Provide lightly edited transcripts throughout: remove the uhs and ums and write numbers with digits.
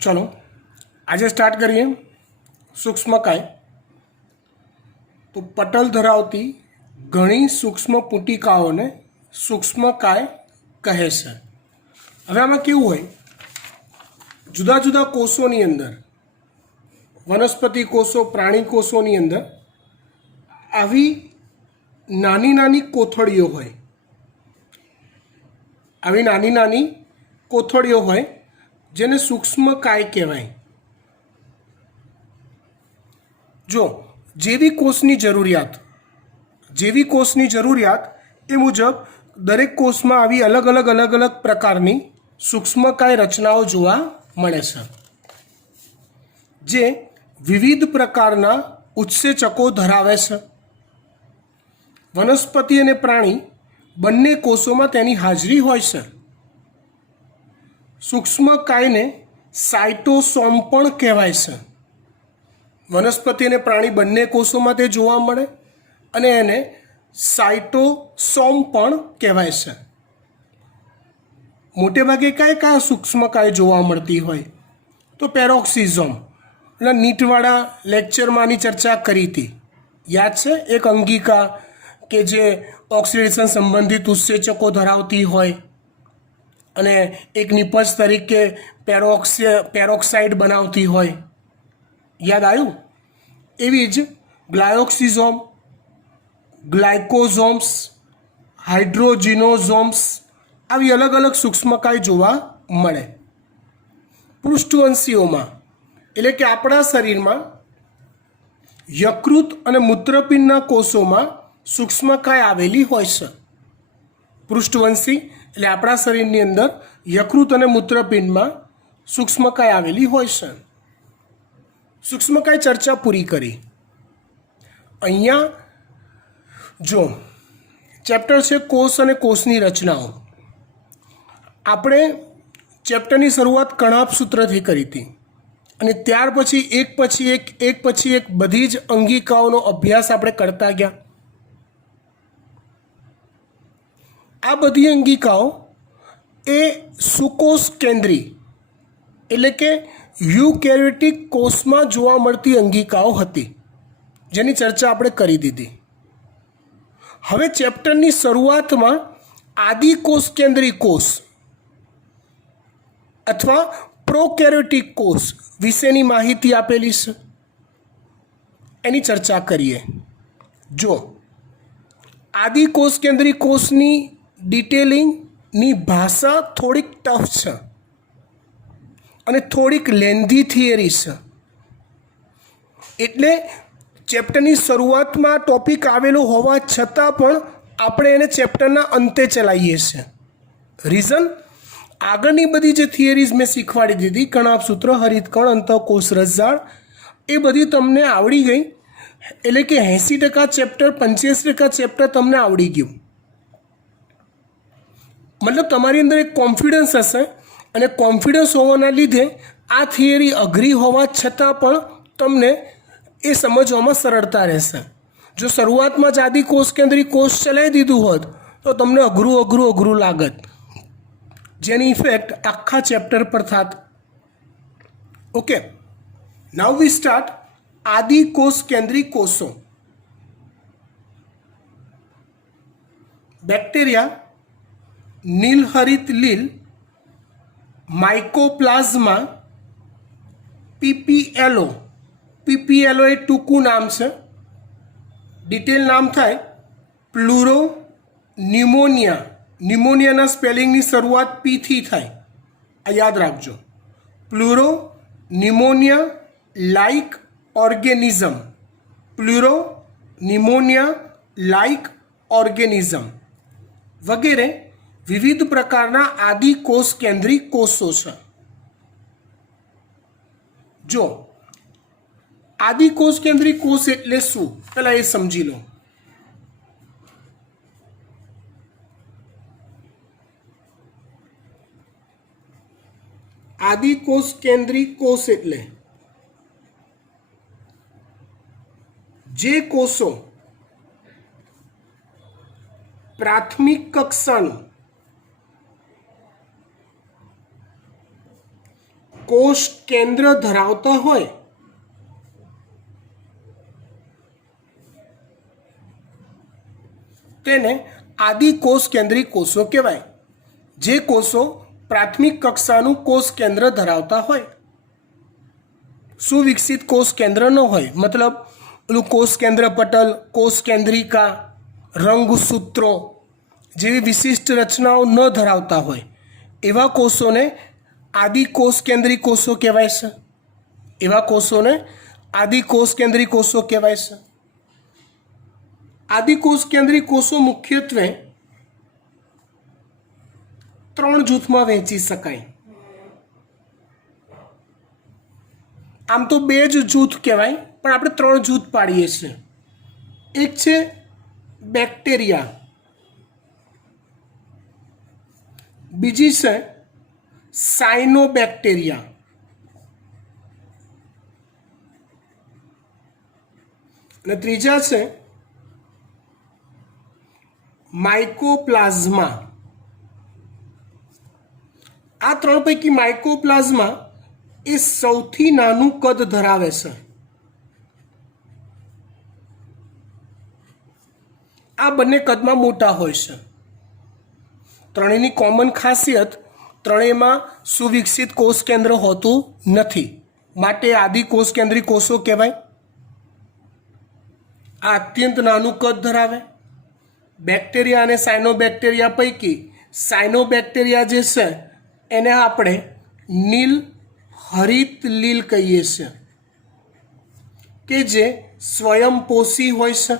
चलो आज स्टार्ट करिए सूक्ष्मकाय। तो पटल धरावती घणी सूक्ष्म पुटिकाओने सूक्ष्मकाय कहे छे। हवे आमां केवुं होय, जुदा जुदा कोषोनी अंदर वनस्पति कोषो प्राणी कोषोनी अंदर आवी नानी नानी कोथळीओ होय। आवी नानी नानी कोथळीओ होय जेने सूक्ष्मकाय कहेवाय। जो जेवी कोषनी जरूरियात ए मुजब दरेक कोष में आवी अलग अलग प्रकारनी सूक्ष्मकाय रचनाओं जोवा मळे छे, जे विविध प्रकारना उत्सेचको धरावे छे। वनस्पति अने प्राणी बंने कोषों में तेनी हाजरी होय छे। सूक्ष्मकायने साइटोसोम पण कहेवाय छे। वनस्पति अने प्राणी बंने कोषों में ते जोवा मळे अने एने साइटोसोम पण कहेवाय छे। मोटे भागे क्या सूक्ष्मकाय जोवा मळती होय तो पेरोक्सिसोम, એટલે નીટવાળા લેક્ચરમાં આની ચર્ચા કરી હતી, યાદ છે? એક અંગિકા કે જે ઓક્સિડેશન સંબંધિત ઉત્સેચકો ધરાવતી હોય અને એક નિપજ તરીકે પેરોક્સાઇડ બનાવતી હોય, યાદ આવ્યું? એવી જ ગ્લાયોક્સિઝોમ, ગ્લાયકોઝોમ્સ, હાઇડ્રોજીનોઝોમ્સ આવી અલગ અલગ સૂક્ષ્મકાય જોવા મળે। પૃષ્ઠવંશીઓમાં એટલે કે આપણા શરીરમાં યકૃત અને મૂત્રપિંડના કોષોમાં સૂક્ષ્મકાય આવેલી હોય છે। પૃષ્ઠવંશી એટલે આપણા શરીરની અંદર યકૃત અને મૂત્રપિંડમાં સૂક્ષ્મકાય આવેલી હોય છે। सूक्ष्मकाय चर्चा पूरी करी। अहींया जो चेप्टर है कोष अने कोषनी रचनाओं, आपणे चेप्टरनी शरूआत कणाभ सूत्रथी करी थी अने त्यार पछी एक पछी एक बधी ज अंगिकाओनो अभ्यास आपणे करता गया। आ बधी अंगिकाओ ए सुकोष केंद्री एटले के यूकेरियोटिक कोष में जोवा मळती अंगिकाओ हती, जेनी चर्चा आपणे करी दीधी। हवे चेप्टरनी शरूआत में आदि कोष केंद्री कोष अथवा प्रोकेरियोटिक कोष विशेनी माहिती आपेली छे, एनी चर्चा करिए। जो आदि कोष केंद्री कोषनी डिटेलिंग नी भाषा थोड़ीक टफ छे અને થોડીક લેન્ધી થિયરી છે, એટલે ચેપ્ટરની શરૂઆતમાં ટોપિક આવેલો હોવા છતાં પણ આપણે એને ચેપ્ટરના અંતે ચલાવીએ છીએ। રીઝન, આગળની બધી જે થિયરીઝ મેં શીખવાડી દીધી, કણાભ સૂત્ર, હરિતકણ, અંતઃકોષ રસજાળ, એ બધી તમને આવડી ગઈ। એટલે કે 80% ચેપ્ટર, 85% ચેપ્ટર તમને આવડી ગયું। મતલબ તમારી અંદર એક કોન્ફિડન્સ હશે અને કોન્ફિડન્સ હોવાના લીધે આ થિયરી અઘરી હોવા છતાં પણ તમને એ સમજવામાં સરળતા રહેશે। જો શરૂઆતમાં જ આદિ કોષ કેન્દ્રી કોષ ચલાવી દીધું હોત તો તમને અઘરું લાગત, જેની ઇફેક્ટ આખા ચેપ્ટર પર થાત। ઓકે, નાઉ વી સ્ટાર્ટ આદિ કોષ કેન્દ્રી કોષો। બેક્ટેરિયા, નીલહરિત લીલ, माइकोप्लाज्मा, पीपीएलओ ए टूकू नाम से, डिटेल नाम थाय प्लूरो न्यूमोनिया। न्यूमोनिया ना स्पेलिंग नी शुरुआत पी थी थाय, आ याद राखजो। Pleuro pneumonia like organism, pleuro pneumonia like organism वगैरह विविध प्रकारना आदि कोष केंद्री कोषो छे। जो आदि कोष केंद्री कोष एटले शुं, पहला ए समझी लो। आदि कोष केंद्री कोष एटले जे कोषो प्राथमिक कक्षानुं કોષ કેન્દ્ર ધરાવતા હોય તેને આદિકોષ કેન્દ્રી કોષો કહેવાય. જે કોષો પ્રાથમિક કક્ષાનું કોષ કેન્દ્ર ધરાવતા હોય, સુવિકસિત કોષ કેન્દ્ર ન હોય, મતલબ પેલું કોષ કેન્દ્ર પટલ, કોષ કેન્દ્રિકા, રંગસૂત્રો જેવી વિશિષ્ટ રચનાઓ ન ધરાવતા હોય એવા કોષોને આદિકોષ કેન્દ્રી કોષો કહેવાય છે. એવા કોષોને આદિકોષ કેન્દ્રી કોષો કહેવાય છે. આદિકોષ કેન્દ્રી કોષો મુખ્યત્વે 3 જૂથમાં વહેંચી શકાય. આમ તો 2 જ જૂથ કહેવાય, પણ આપણે 3 જૂથ પાડીએ છીએ. એક છે બેક્ટેરિયા, બીજી છે સાયનોબેક્ટેરિયા અને ત્રીજા છે માઇકોપ્લાઝમા. આ 3 પૈકી માઇકોપ્લાઝમા એ સૌથી નાનું કદ ધરાવે છે. આ બંને કદમાં મોટા હોય છે. ત્રણેયની કોમન ખાસિયત, ત્રણેયમાં સુવિકસિત કોષ કેન્દ્ર હોતું નથી, માટે આદિકોષ કેન્દ્રી કોષો કહેવાય. આ અત્યંત નાનું કદ ધરાવે. બેક્ટેરિયા અને સાયનોબેક્ટેરિયા પૈકી સાયનોબેક્ટેરિયા જે છે એને આપણે નીલ હરિત લીલ કહીએ છીએ, કે જે સ્વયંપોષી હોય છે.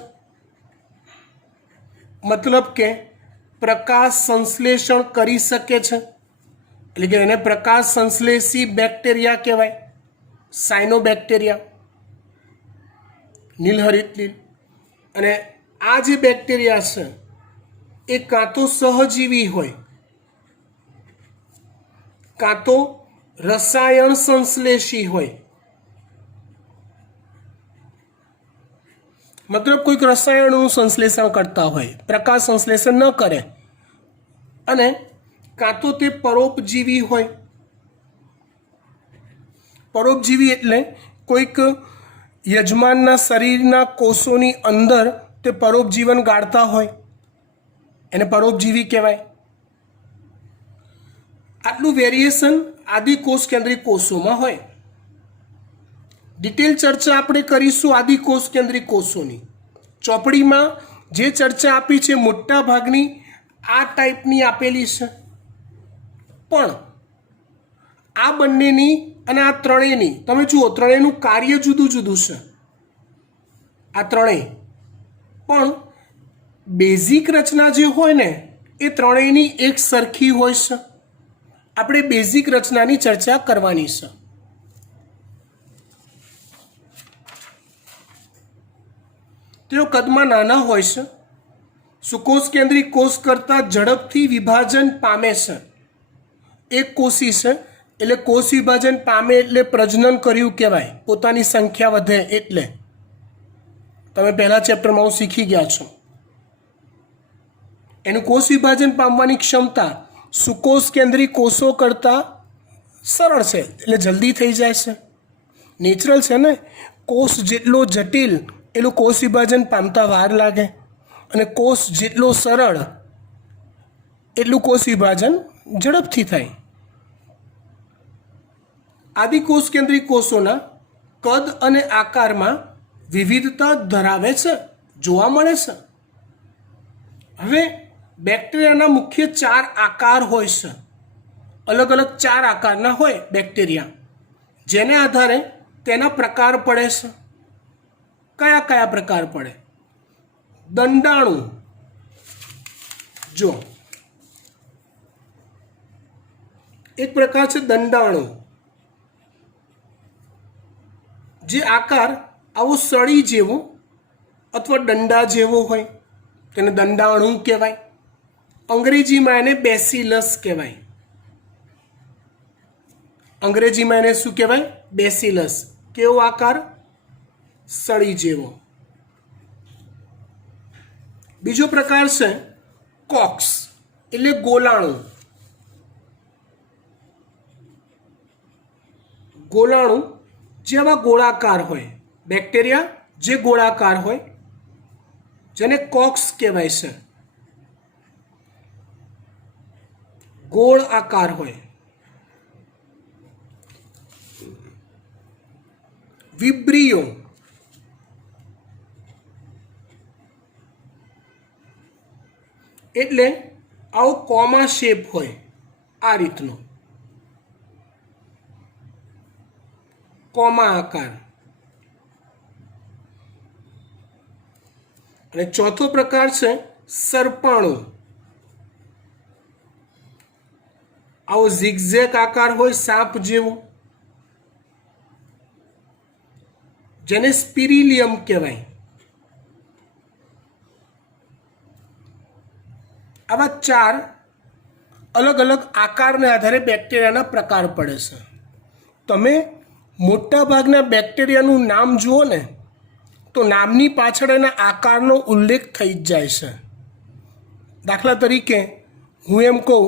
મતલબ કે પ્રકાશ સંશ્લેષણ કરી શકે છે, એટલે કે એને પ્રકાશ સંશ્લેષી બેક્ટેરિયા કહેવાય, સાયનોબેક્ટેરિયા, નીલહરિત લીલ. અને આ જે બેક્ટેરિયા છે એ કાં તો સહજીવી હોય, કાં તો રસાયણ સંશ્લેષી હોય. મતલબ કોઈક રસાયણનું સંશ્લેષણ કરતા હોય, પ્રકાશ સંશ્લેષણ ન કરે. અને કાં તો તે પરોપજીવી હોય. પરોપજીવી એટલે કોઈક યજમાનના શરીરના કોષોની અંદર તે પરોપજીવન ગાળતા હોય, એને પરોપજીવી કહેવાય. આટલું વેરિએશન આદિકોષ કેન્દ્રી કોષોમાં હોય. ડિટેલ ચર્ચા આપણે કરીશું આદિકોષ કેન્દ્રી કોષોની. ચોપડીમાં જે ચર્ચા આપી છે મોટા ભાગની આ ટાઈપની આપેલી છે, પણ આ બંનેની અને આ ત્રણેયની તમે જુઓ, ત્રણેયનું કાર્ય જુદું જુદું છે. આ ત્રણેય પણ બેઝિક રચના જે હોય ને એ ત્રણેયની એક સરખી હોય છે. આપણે બેઝિક રચનાની ચર્ચા કરવાની છે. તેઓ કદમાં નાના હોય છે. સુકોષ કેન્દ્રી કોષ કરતાં ઝડપથી વિભાજન પામે છે. એક કોષી છે એટલે કોષ વિભાજન પામે એટલે પ્રજનન કર્યું કહેવાય. પોતાની સંખ્યા વધે એટલે. તમે પહેલા ચેપ્ટરમાં હું શીખી ગયા છો. એનું કોષ વિભાજન પામવાની ક્ષમતા સુકોષ કેન્દ્રી કોષો કરતાં સરળ છે, એટલે જલ્દી થઈ જાય છે. નેચરલ છે ને, કોષ જેટલો જટિલ એટલું કોષ વિભાજન પામતા વાર લાગે, અને કોષ જેટલો સરળ એટલું કોષ વિભાજન ઝડપથી થાય. આદિકોષ કેન્દ્રી કોષોના કદ અને આકારમાં વિવિધતા ધરાવે છે, જોવા મળે છે. હવે બેક્ટેરિયાના મુખ્ય 4 આકાર હોય છે. અલગ અલગ 4 આકારના હોય બેક્ટેરિયા, જેને આધારે તેના પ્રકાર પડે છે. કયા કયા પ્રકાર પડે? દંડાણુ. જો એક પ્રકાર છે દંડાણુ, જે આકાર આવો સળી જેવો અથવા દંડા જેવો હોય, તેને દંડાણુ કહેવાય. અંગ્રેજીમાં એને બેસિલસ કહેવાય. અંગ્રેજીમાં એને શું કહેવાય? બેસિલસ. કેવો આકાર? સળી જેવો. બીજો પ્રકાર છે કોક્સ, એટલે ગોલાણું. ગોલાણુ જેવા ગોળાકાર હોય, બેક્ટેરિયા જે ગોળાકાર હોય જેને કોક્સ કહેવાય છે, ગોળ આકાર હોય. વિબ્રિયો એટલે આવો કોમા શેપ હોય, આ રીતનો કોમા આકાર. અને ચોથો પ્રકાર છે સર્પાણુ. આવો ઝિગઝેગ આકાર હોય સાપ જેવો, જેને સ્પિરિલિયમ કહેવાય. આવા 4 અલગ અલગ આકારને આધારે બેક્ટેરિયાના પ્રકાર પડે છે. તમે મોટા ભાગના બેક્ટેરિયાનું નામ જુઓ ને તો નામની પાછળ એના આકારનો ઉલ્લેખ થઈ જ જાય છે. દાખલા તરીકે હું એમ કહું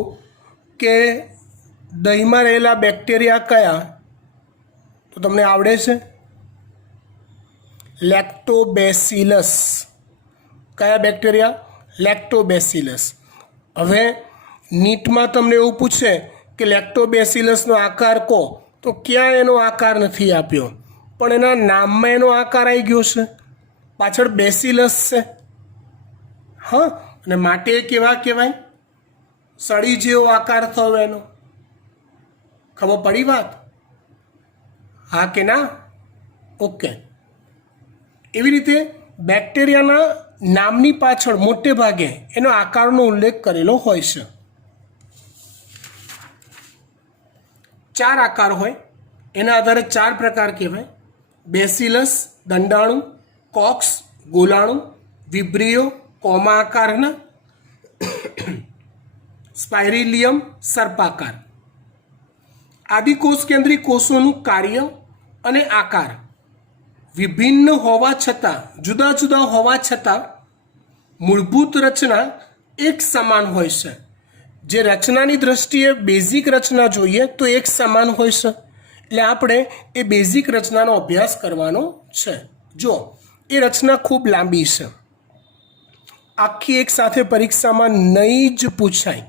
કે દહીંમાં રહેલા બેક્ટેરિયા કયા, તો તમને આવડે છે? લેક્ટોબેસિલસ. કયા બેક્ટેરિયા? લેક્ટોબેસિલસ. હવે નીટમાં તમને એવું પૂછે કે લેક્ટોબેસિલસનો આકાર કહો, તો ક્યાં એનો આકાર નથી આપ્યો, પણ એના નામમાં એનો આકાર આવી ગયો છે, પાછળ બેસિલસ છે. હા, અને માટે કેવા કહેવાય? સળી જેવો આકાર થયો એનો. ખબર પડી વાત? હા કે ના? ઓકે. એવી રીતે બેક્ટેરિયાના નામની પાછળ મોટે ભાગે એનો આકારનો ઉલ્લેખ કરેલો હોય છે. 4 આકાર હોય, એના આધારે 4 પ્રકાર કહેવાય: બેસિલસ દંડાણુ, કોક્સ ગોલાણુ, વિબ્રિયો કોમા આકારના, સ્પાઇરિલિયમ સર્પાકાર. આદિકોષ કેન્દ્રી કોષોનું કાર્ય અને આકાર વિભિન્ન હોવા છતાં, જુદા જુદા હોવા છતાં મૂળભૂત રચના એક સમાન હોય છે. જે રચનાની દ્રષ્ટિએ બેઝિક રચના જોઈએ તો એક સમાન હોય છે. એટલે આપણે એ બેઝિક રચનાનો અભ્યાસ કરવાનો છે. જો એ રચના ખૂબ લાંબી છે, આખી એક સાથે પરીક્ષામાં નહીં જ પૂછાય.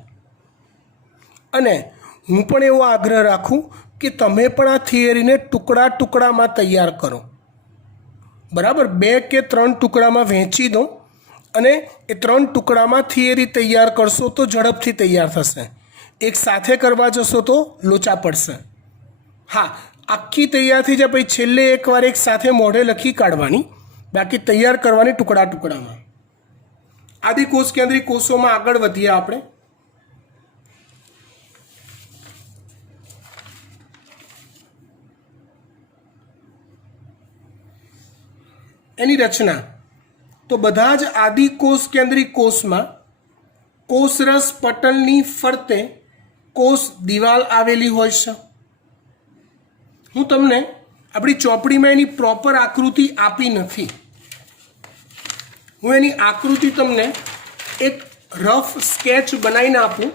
અને હું પણ એવો આગ્રહ રાખું કે તમે પણ આ થિયરીને ટુકડા ટુકડામાં તૈયાર કરો. બરાબર, 2 કે 3 ટુકડામાં વહેંચી દો અને એ 3 ટુકડામાં થિયરી તૈયાર કરશો તો ઝડપથી તૈયાર થશે. એક સાથે કરવા જશો તો લોચા પડશે. હા, આખી તૈયાર થઈ જાય પછી છેલ્લે એકવાર એક સાથે મોઢે લખી કાઢવાની, બાકી તૈયાર કરવાની ટુકડા ટુકડામાં. આદિકોષ કેન્દ્રી કોષોમાં આગળ વધીએ આપણે. એની રચના તો બધા જ આદિકોષ કેન્દ્રી કોષમાં કોષરસ પટલની ફરતે કોષ દિવાલ આવેલી હોય છે. હું તમને આપણી ચોપડીમાં એની પ્રોપર આકૃતિ આપી નથી. હું એની આકૃતિ તમને એક રફ સ્કેચ બનાવીને આપું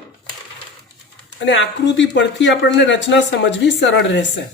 અને આકૃતિ પરથી આપણને રચના સમજવી સરળ રહેશે.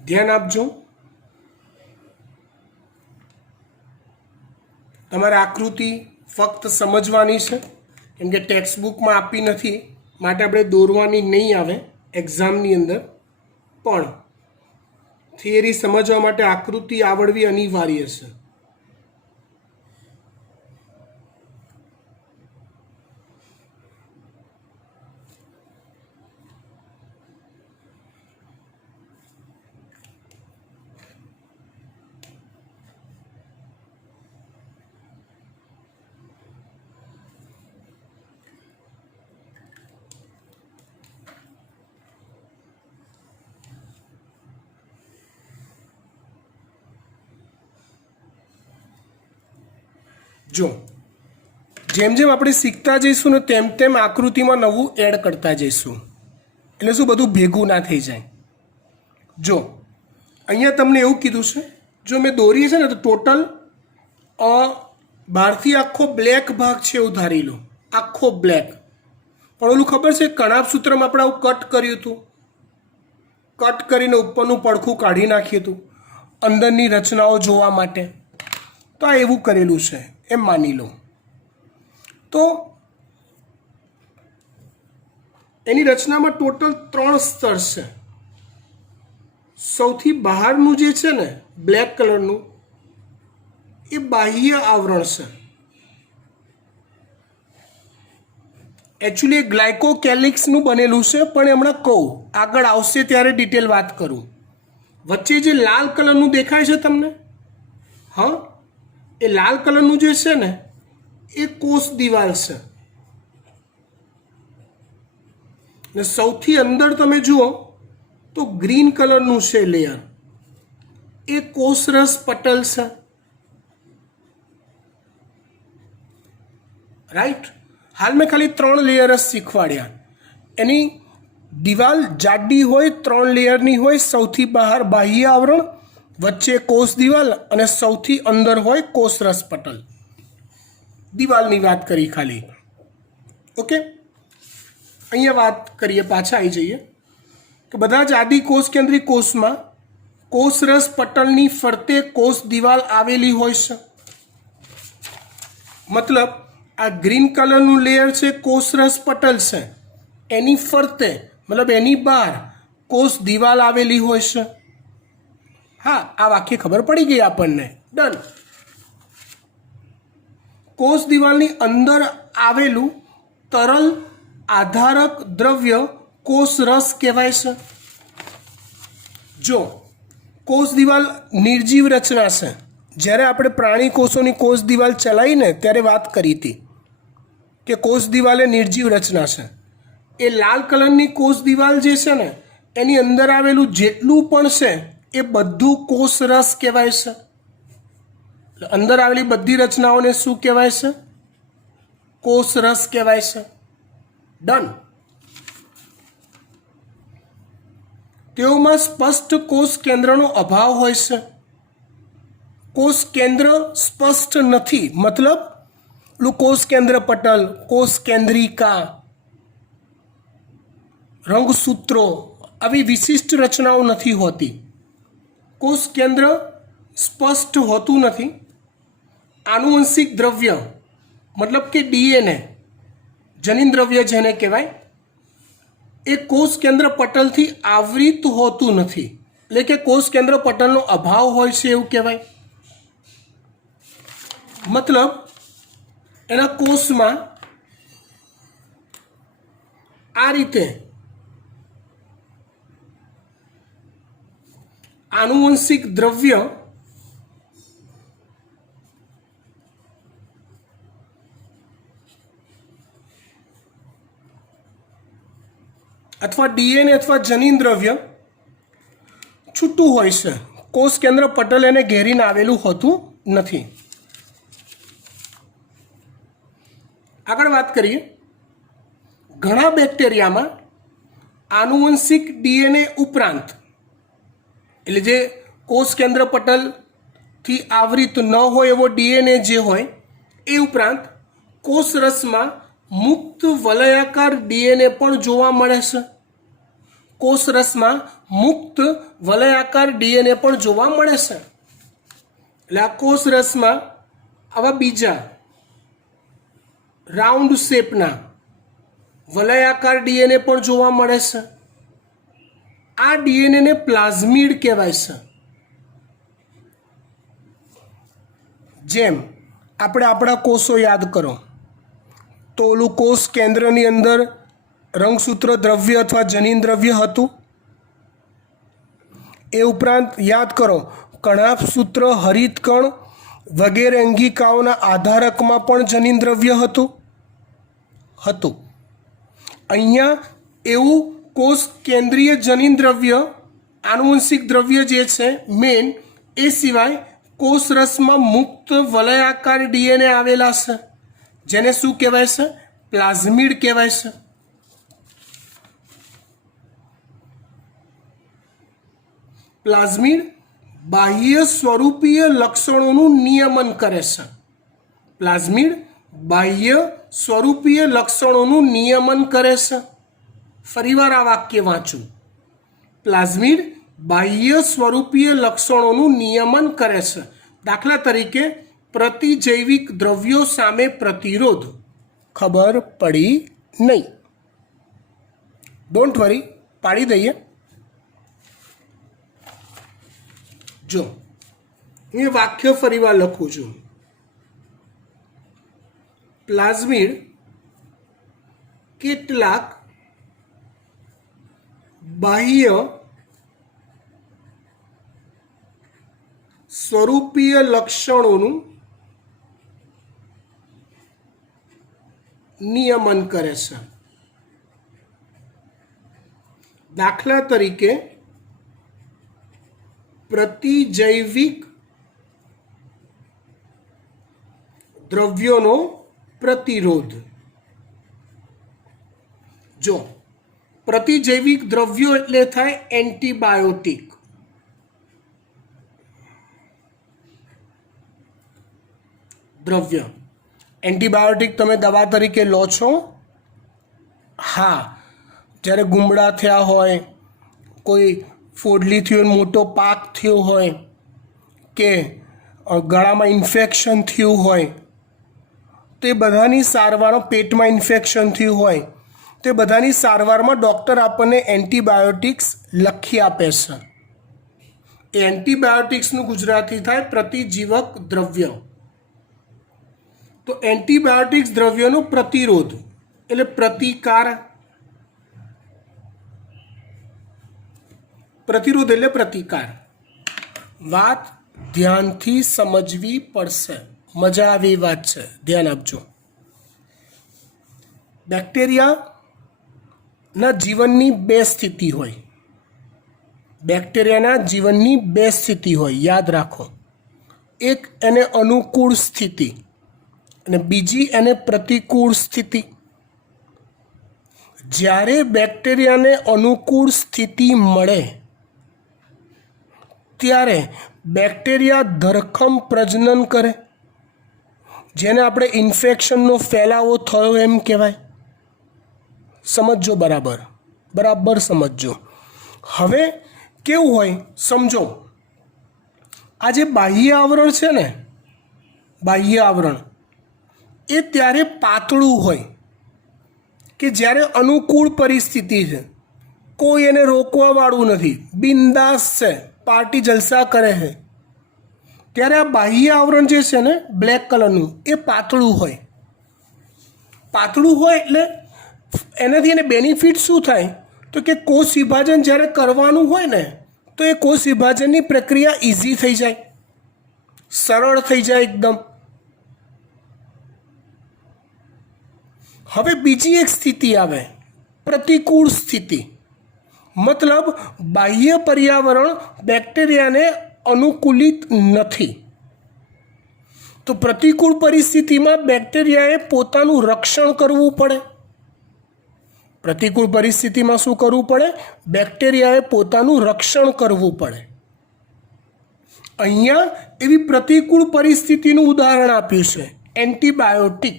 ધ્યાન આપજો. તમારે આકૃતિ ફક્ત સમજવાની છે, કેમ કે ટેક્સ્ટ બુકમાં આપી નથી, માટે આપણે દોરવાની નહીં આવે એક્ઝામની અંદર. પણ થિયરી સમજવા માટે આકૃતિ આવડવી અનિવાર્ય છે. જો જેમ જેમ આપણે શીખતા જઈશું ને તેમ તેમ આકૃતિમાં નવું એડ કરતા જઈશું, એટલે શું બધું ભેગું ના થઈ જાય. જો અહીંયા તમને એવું કીધું છે, જો મેં દોરી છે ને તો ટોટલ બહારથી આખો બ્લેક ભાગ છે એવું ધારી લો, આખો બ્લેક. પણ ઓલું ખબર છે કણાપ સૂત્રમાં આપણે આવું કટ કર્યું હતું, કટ કરીને ઉપરનું પડખું કાઢી નાખ્યું હતું અંદરની રચનાઓ જોવા માટે. તો આ એવું કરેલું છે એમ માની લો. તો એની રચનામાં ટોટલ 3 સ્તર છે. સૌથી બહારનું જે છે ને બ્લેક કલરનું એ બાહ્ય આવરણ છે. એકચ્યુઅલી એ ગ્લાયકોકેલિક્સનું બનેલું છે, પણ હમણાં કહું આગળ આવશે ત્યારે ડિટેલ વાત કરું. વચ્ચે જે લાલ કલરનું દેખાય છે તમને, હા, એ લાલ કલરનું જે છે ને એ કોષ દિવાલ છે. ને સૌથી અંદર તમે જુઓ તો ગ્રીન કલરનું છે લેયર, એ કોષરસ પટલ છે. રાઈટ. હાલ મેં ખાલી 3 લેયર જ શીખવાડ્યા. એની દિવાલ જાડી હોય, 3 લેયરની હોય. સૌથી બહાર બાહ્ય આવરણ, વચ્ચે કોષ દિવાલ અને સૌથી અંદર હોય કોષરસ પટલ. દિવાલની વાત કરી ખાલી. ઓકે, અહીંયા વાત કરીએ, પાછા આવી જઈએ કે બધા જ આદિ કોષ કેન્દ્રી કોષમાં કોષરસ પટલની ફરતે કોષ દિવાલ આવેલી હોય છે. મતલબ આ ગ્રીન કલરનું લેયર છે કોષરસ પટલ છે, એની ફરતે મતલબ એની બહાર કોષ દિવાલ આવેલી હોય છે. હા, આ વાક્ય ખબર પડી ગઈ આપણને. ડન. કોષ દિવાલની અંદર આવેલું તરલ આધારક દ્રવ્ય કોષરસ કહેવાય છે. જો કોષ દિવાલ નિર્જીવ રચના છે. જ્યારે આપણે પ્રાણી કોષોની કોષ દિવાલ ચલાવીને ત્યારે વાત કરી હતી કે કોષ દિવાલ એ નિર્જીવ રચના છે. એ લાલ કલરની કોષ દિવાલ જે છે ને એની અંદર આવેલું જેટલું પણ છે એ બધું કોષરસ કહેવાય છે. અંદર આવેલી બધી રચનાઓને શું કહેવાય છે? કોષરસ કહેવાય છે. ડન. તેઓમાં સ્પષ્ટ કોષ કેન્દ્રનો અભાવ હોય છે. કોષ કેન્દ્ર સ્પષ્ટ નથી, મતલબ કોષ કેન્દ્ર પટલ, કોષ કેન્દ્રિકા, રંગસૂત્રો આવી વિશિષ્ટ રચનાઓ નથી હોતી. કોષ કેન્દ્ર સ્પષ્ટ હોતું નથી. આનુવંશિક દ્રવ્ય મતલબ કે ડીએનએ, જનીન દ્રવ્ય જેને કહેવાય, એ કોષ કેન્દ્ર પટલથી આવૃત હોતું નથી. એટલે કે કોષ કેન્દ્ર પટલનો અભાવ હોય છે એવું કહેવાય. મતલબ એના કોષમાં આ રીતે આનુવંશિક દ્રવ્ય અથવા ડીએનએ અથવા જનીન દ્રવ્ય છૂટું હોય છે. કોષ કેન્દ્ર પટલ એને ઘેરીને આવેલું હોતું નથી. આગળ વાત કરીએ. ઘણા બેક્ટેરિયામાં આનુવંશિક ડીએનએ ઉપરાંત, એટલે જે કોષ કેન્દ્ર પટલથી આવૃત ન હોય એવો ડીએનએ જે હોય એ ઉપરાંત કોષરસમાં મુક્ત વલયાકાર ડીએનએ પણ જોવા મળે છે. કોષરસમાં મુક્ત વલયાકાર ડીએનએ પણ જોવા મળે છે. એટલે આ કોષરસમાં આવા બીજા રાઉન્ડ શેપના વલયાકાર ડીએનએ પણ જોવા મળે છે. આ ડીએનએને પ્લાઝમિડ કહેવાય છે. જેમ આપણે આપણા કોષો યાદ કરો તો ઓલું કોષ કેન્દ્રની અંદર રંગસૂત્ર દ્રવ્ય અથવા જનીન દ્રવ્ય હતું. એ ઉપરાંત યાદ કરો કણાપ સૂત્ર, હરિતકણ વગેરે અંગિકાઓના આધારકમાં પણ જનીન દ્રવ્ય હતું. અહીંયા એવું કોષ કેન્દ્રીય જનીન દ્રવ્ય, આનુવંશિક દ્રવ્ય જે છે મેન, એ સિવાય કોષરસમાં મુક્ત વલયાકાર ડીએનએ આવેલા છે, જેને શું કહેવાય છે? પ્લાઝમિડ કહેવાય છે. પ્લાઝમિડ બાહ્ય સ્વરૂપીય લક્ષણોનું નિયમન કરે છે. પ્લાઝમિડ બાહ્ય સ્વરૂપીય લક્ષણોનું નિયમન કરે છે. ફરીવાર આ વાક્ય વાંચું. પ્લાઝમિડ બાહ્ય સ્વરૂપીય લક્ષણોનું નિયમન કરે છે. દાખલા તરીકે પ્રતિજૈવિક દ્રવ્યો સામે પ્રતિરોધ. ખબર પડી નહીં? ડોન્ટ વરી, પાડી દઈએ. જો હું વાક્ય ફરીવાર લખું છું. પ્લાઝમિડ કેટલાક બાહ્ય સ્વરૂપીય લક્ષણોનું નિયમન કરે છે. દાખલા તરીકે પ્રતિજૈવિક દ્રવ્યોનો પ્રતિરોધ. જો પ્રતિજૈવિક દ્રવ્યો એટલે થાય એન્ટીબાયોટિક. દ્રવ્ય એન્ટીબાયોટિક તમે દવા તરીકે લો છો? હા, જ્યારે ગુમડા થયા હોય, કોઈ ફોડલી થયો, મોટો પાક થયો હોય, કે ગળામાં ઇન્ફેક્શન થયું હોય, તે બધાની સારવારમાં, પેટમાં ઇન્ફેક્શન થયું હોય, તે બધાની સારવારમાં ડૉક્ટર આપણને એન્ટીબાયોટિક્સ લખી આપે છે. એ એન્ટીબાયોટિક્સનું ગુજરાતી થાય પ્રતિજીવક દ્રવ્ય. તો એન્ટીબાયોટિક્સ દ્રવ્યનો પ્રતિરોધ એટલે પ્રતિકાર. પ્રતિરોધ એટલે પ્રતિકાર. વાત ધ્યાનથી સમજવી પડશે. મજા આવે એ વાત છે, ધ્યાન આપજો. બેક્ટેરિયાના જીવનની બે સ્થિતિ હોય. બેક્ટેરિયાના જીવનની બે સ્થિતિ હોય, યાદ રાખો. એક એને અનુકૂળ સ્થિતિ અને બીજી એને પ્રતિકૂળ સ્થિતિ. જ્યારે બેક્ટેરિયાને અનુકૂળ સ્થિતિ મળે ત્યારે બેક્ટેરિયા ધરખમ પ્રજનન કરે, જેને આપણે ઇન્ફેક્શનનો ફેલાવો થયો એમ કહેવાય. સમજો, બરાબર બરાબર સમજો. હવે કેવું હોય સમજો. આ જે બાહ્ય આવરણ છે ને, બાહ્ય આવરણ એ ત્યારે પાતળું હોય કે જ્યારે અનુકૂળ પરિસ્થિતિ છે, કોઈ એને રોકવાવાળું નથી, બિંદાસ છે, પાર્ટી જલસા કરે છે, ત્યારે આ બાહ્ય આવરણ જે છે ને બ્લેક કલરનું એ પાતળું હોય. પાતળું હોય એટલે એનાથી એને બેનિફિટ શું થાય? તો કે કોષ વિભાજન જ્યારે કરવાનું હોય ને તો એ કોષ વિભાજનની પ્રક્રિયા ઇઝી થઈ જાય, સરળ થઈ જાય એકદમ. હવે બીજી એક સ્થિતિ આવે, પ્રતિકૂળ સ્થિતિ. મતલબ બાહ્ય પર્યાવરણ બેક્ટેરિયાને અનુકૂલિત નથી. તો પ્રતિકૂળ પરિસ્થિતિમાં બેક્ટેરિયાએ પોતાનું રક્ષણ કરવું પડે. પ્રતિકૂળ પરિસ્થિતિમાં શું કરવું પડે? બેક્ટેરિયાએ પોતાનું રક્ષણ કરવું પડે. અહીંયા એવી પ્રતિકૂળ પરિસ્થિતિનું ઉદાહરણ આપ્યું છે એન્ટીબાયોટિક.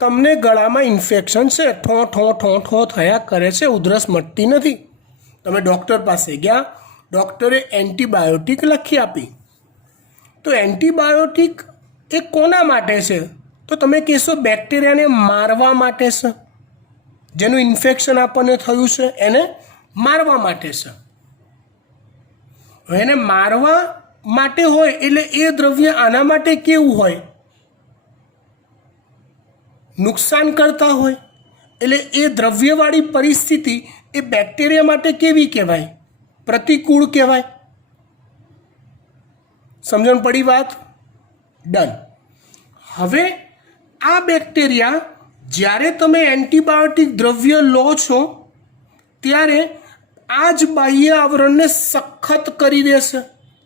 તમને ગળામાં ઇન્ફેક્શન છે, ઠો ઠો ઠો ઠો થયા કરે છે, ઉધરસ મટતી નથી. તમે ડૉક્ટર પાસે ગયા, ડૉક્ટરે એન્ટીબાયોટિક લખી આપી. તો એન્ટીબાયોટિક એ કોના માટે છે? તો તમે કહેશો બેક્ટેરિયાને મારવા માટે છે. જેનું ઇન્ફેક્શન આપણને થયું છે એને મારવા માટે છે. એને મારવા માટે હોય એટલે એ દ્રવ્ય આના માટે કેવું હોય? નુકસાન કરતા હોય. એટલે એ દ્રવ્યવાળી પરિસ્થિતિ એ બેક્ટેરિયા માટે કેવી કહેવાય? પ્રતિકૂળ કહેવાય. સમજણ પડી વાત? ડન. હવે આ બેક્ટેરિયા જ્યારે તમે એન્ટીબાયોટિક દ્રવ્ય લો છો ત્યારે આ જ બાહ્ય આવરણને સખત કરી દેશે.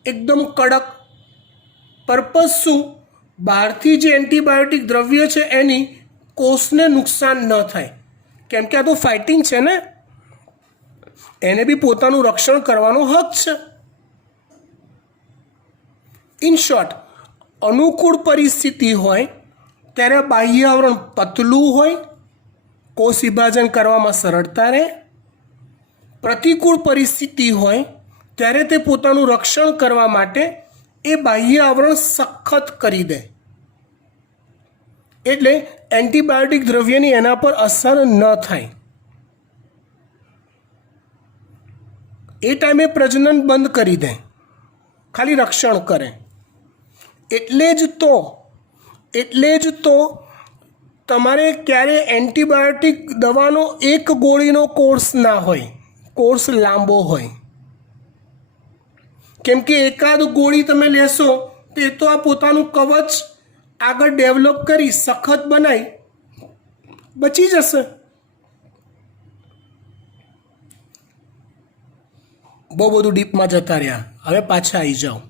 એકદમ કડક. પર્પઝ શું? બહારથી જે એન્ટીબાયોટિક દ્રવ્ય છે એની કોષને નુકસાન ન થાય, કેમ કે આ તો ફાઇટિંગ છે ને, એને બી પોતાનું રક્ષણ કરવાનો હક છે. ઇન શોર્ટ, અનુકૂળ પરિસ્થિતિ હોય ત્યારે બાહ્ય આવરણ પતલું હોય, કોષ વિભાજન કરવામાં સરળતા રહે. પ્રતિકૂળ પરિસ્થિતિ હોય ત્યારે તે પોતાનું રક્ષણ કરવા માટે એ બાહ્ય આવરણ સખત કરી દે, એટલે એન્ટીબાયોટિક દ્રવ્યની એના પર અસર ન થાય. એ ટાઈમે પ્રજનન બંધ કરી દે, ખાલી રક્ષણ કરે. એટલે જ તો તમારે ક્યારે એન્ટીબાયોટિક દવાનો એક ગોળીનો કોર્સ ના હોય, કોર્સ લાંબો હોય. કેમ કે એકાદ ગોળી તમે લેશો તો એ તો આ પોતાનું કવચ આગળ ડેવલપ કરી સખત બનાવી બચી જશે. બહુ બધું ડીપમાં જતા રહ્યા, હવે પાછા આવી જાઓ.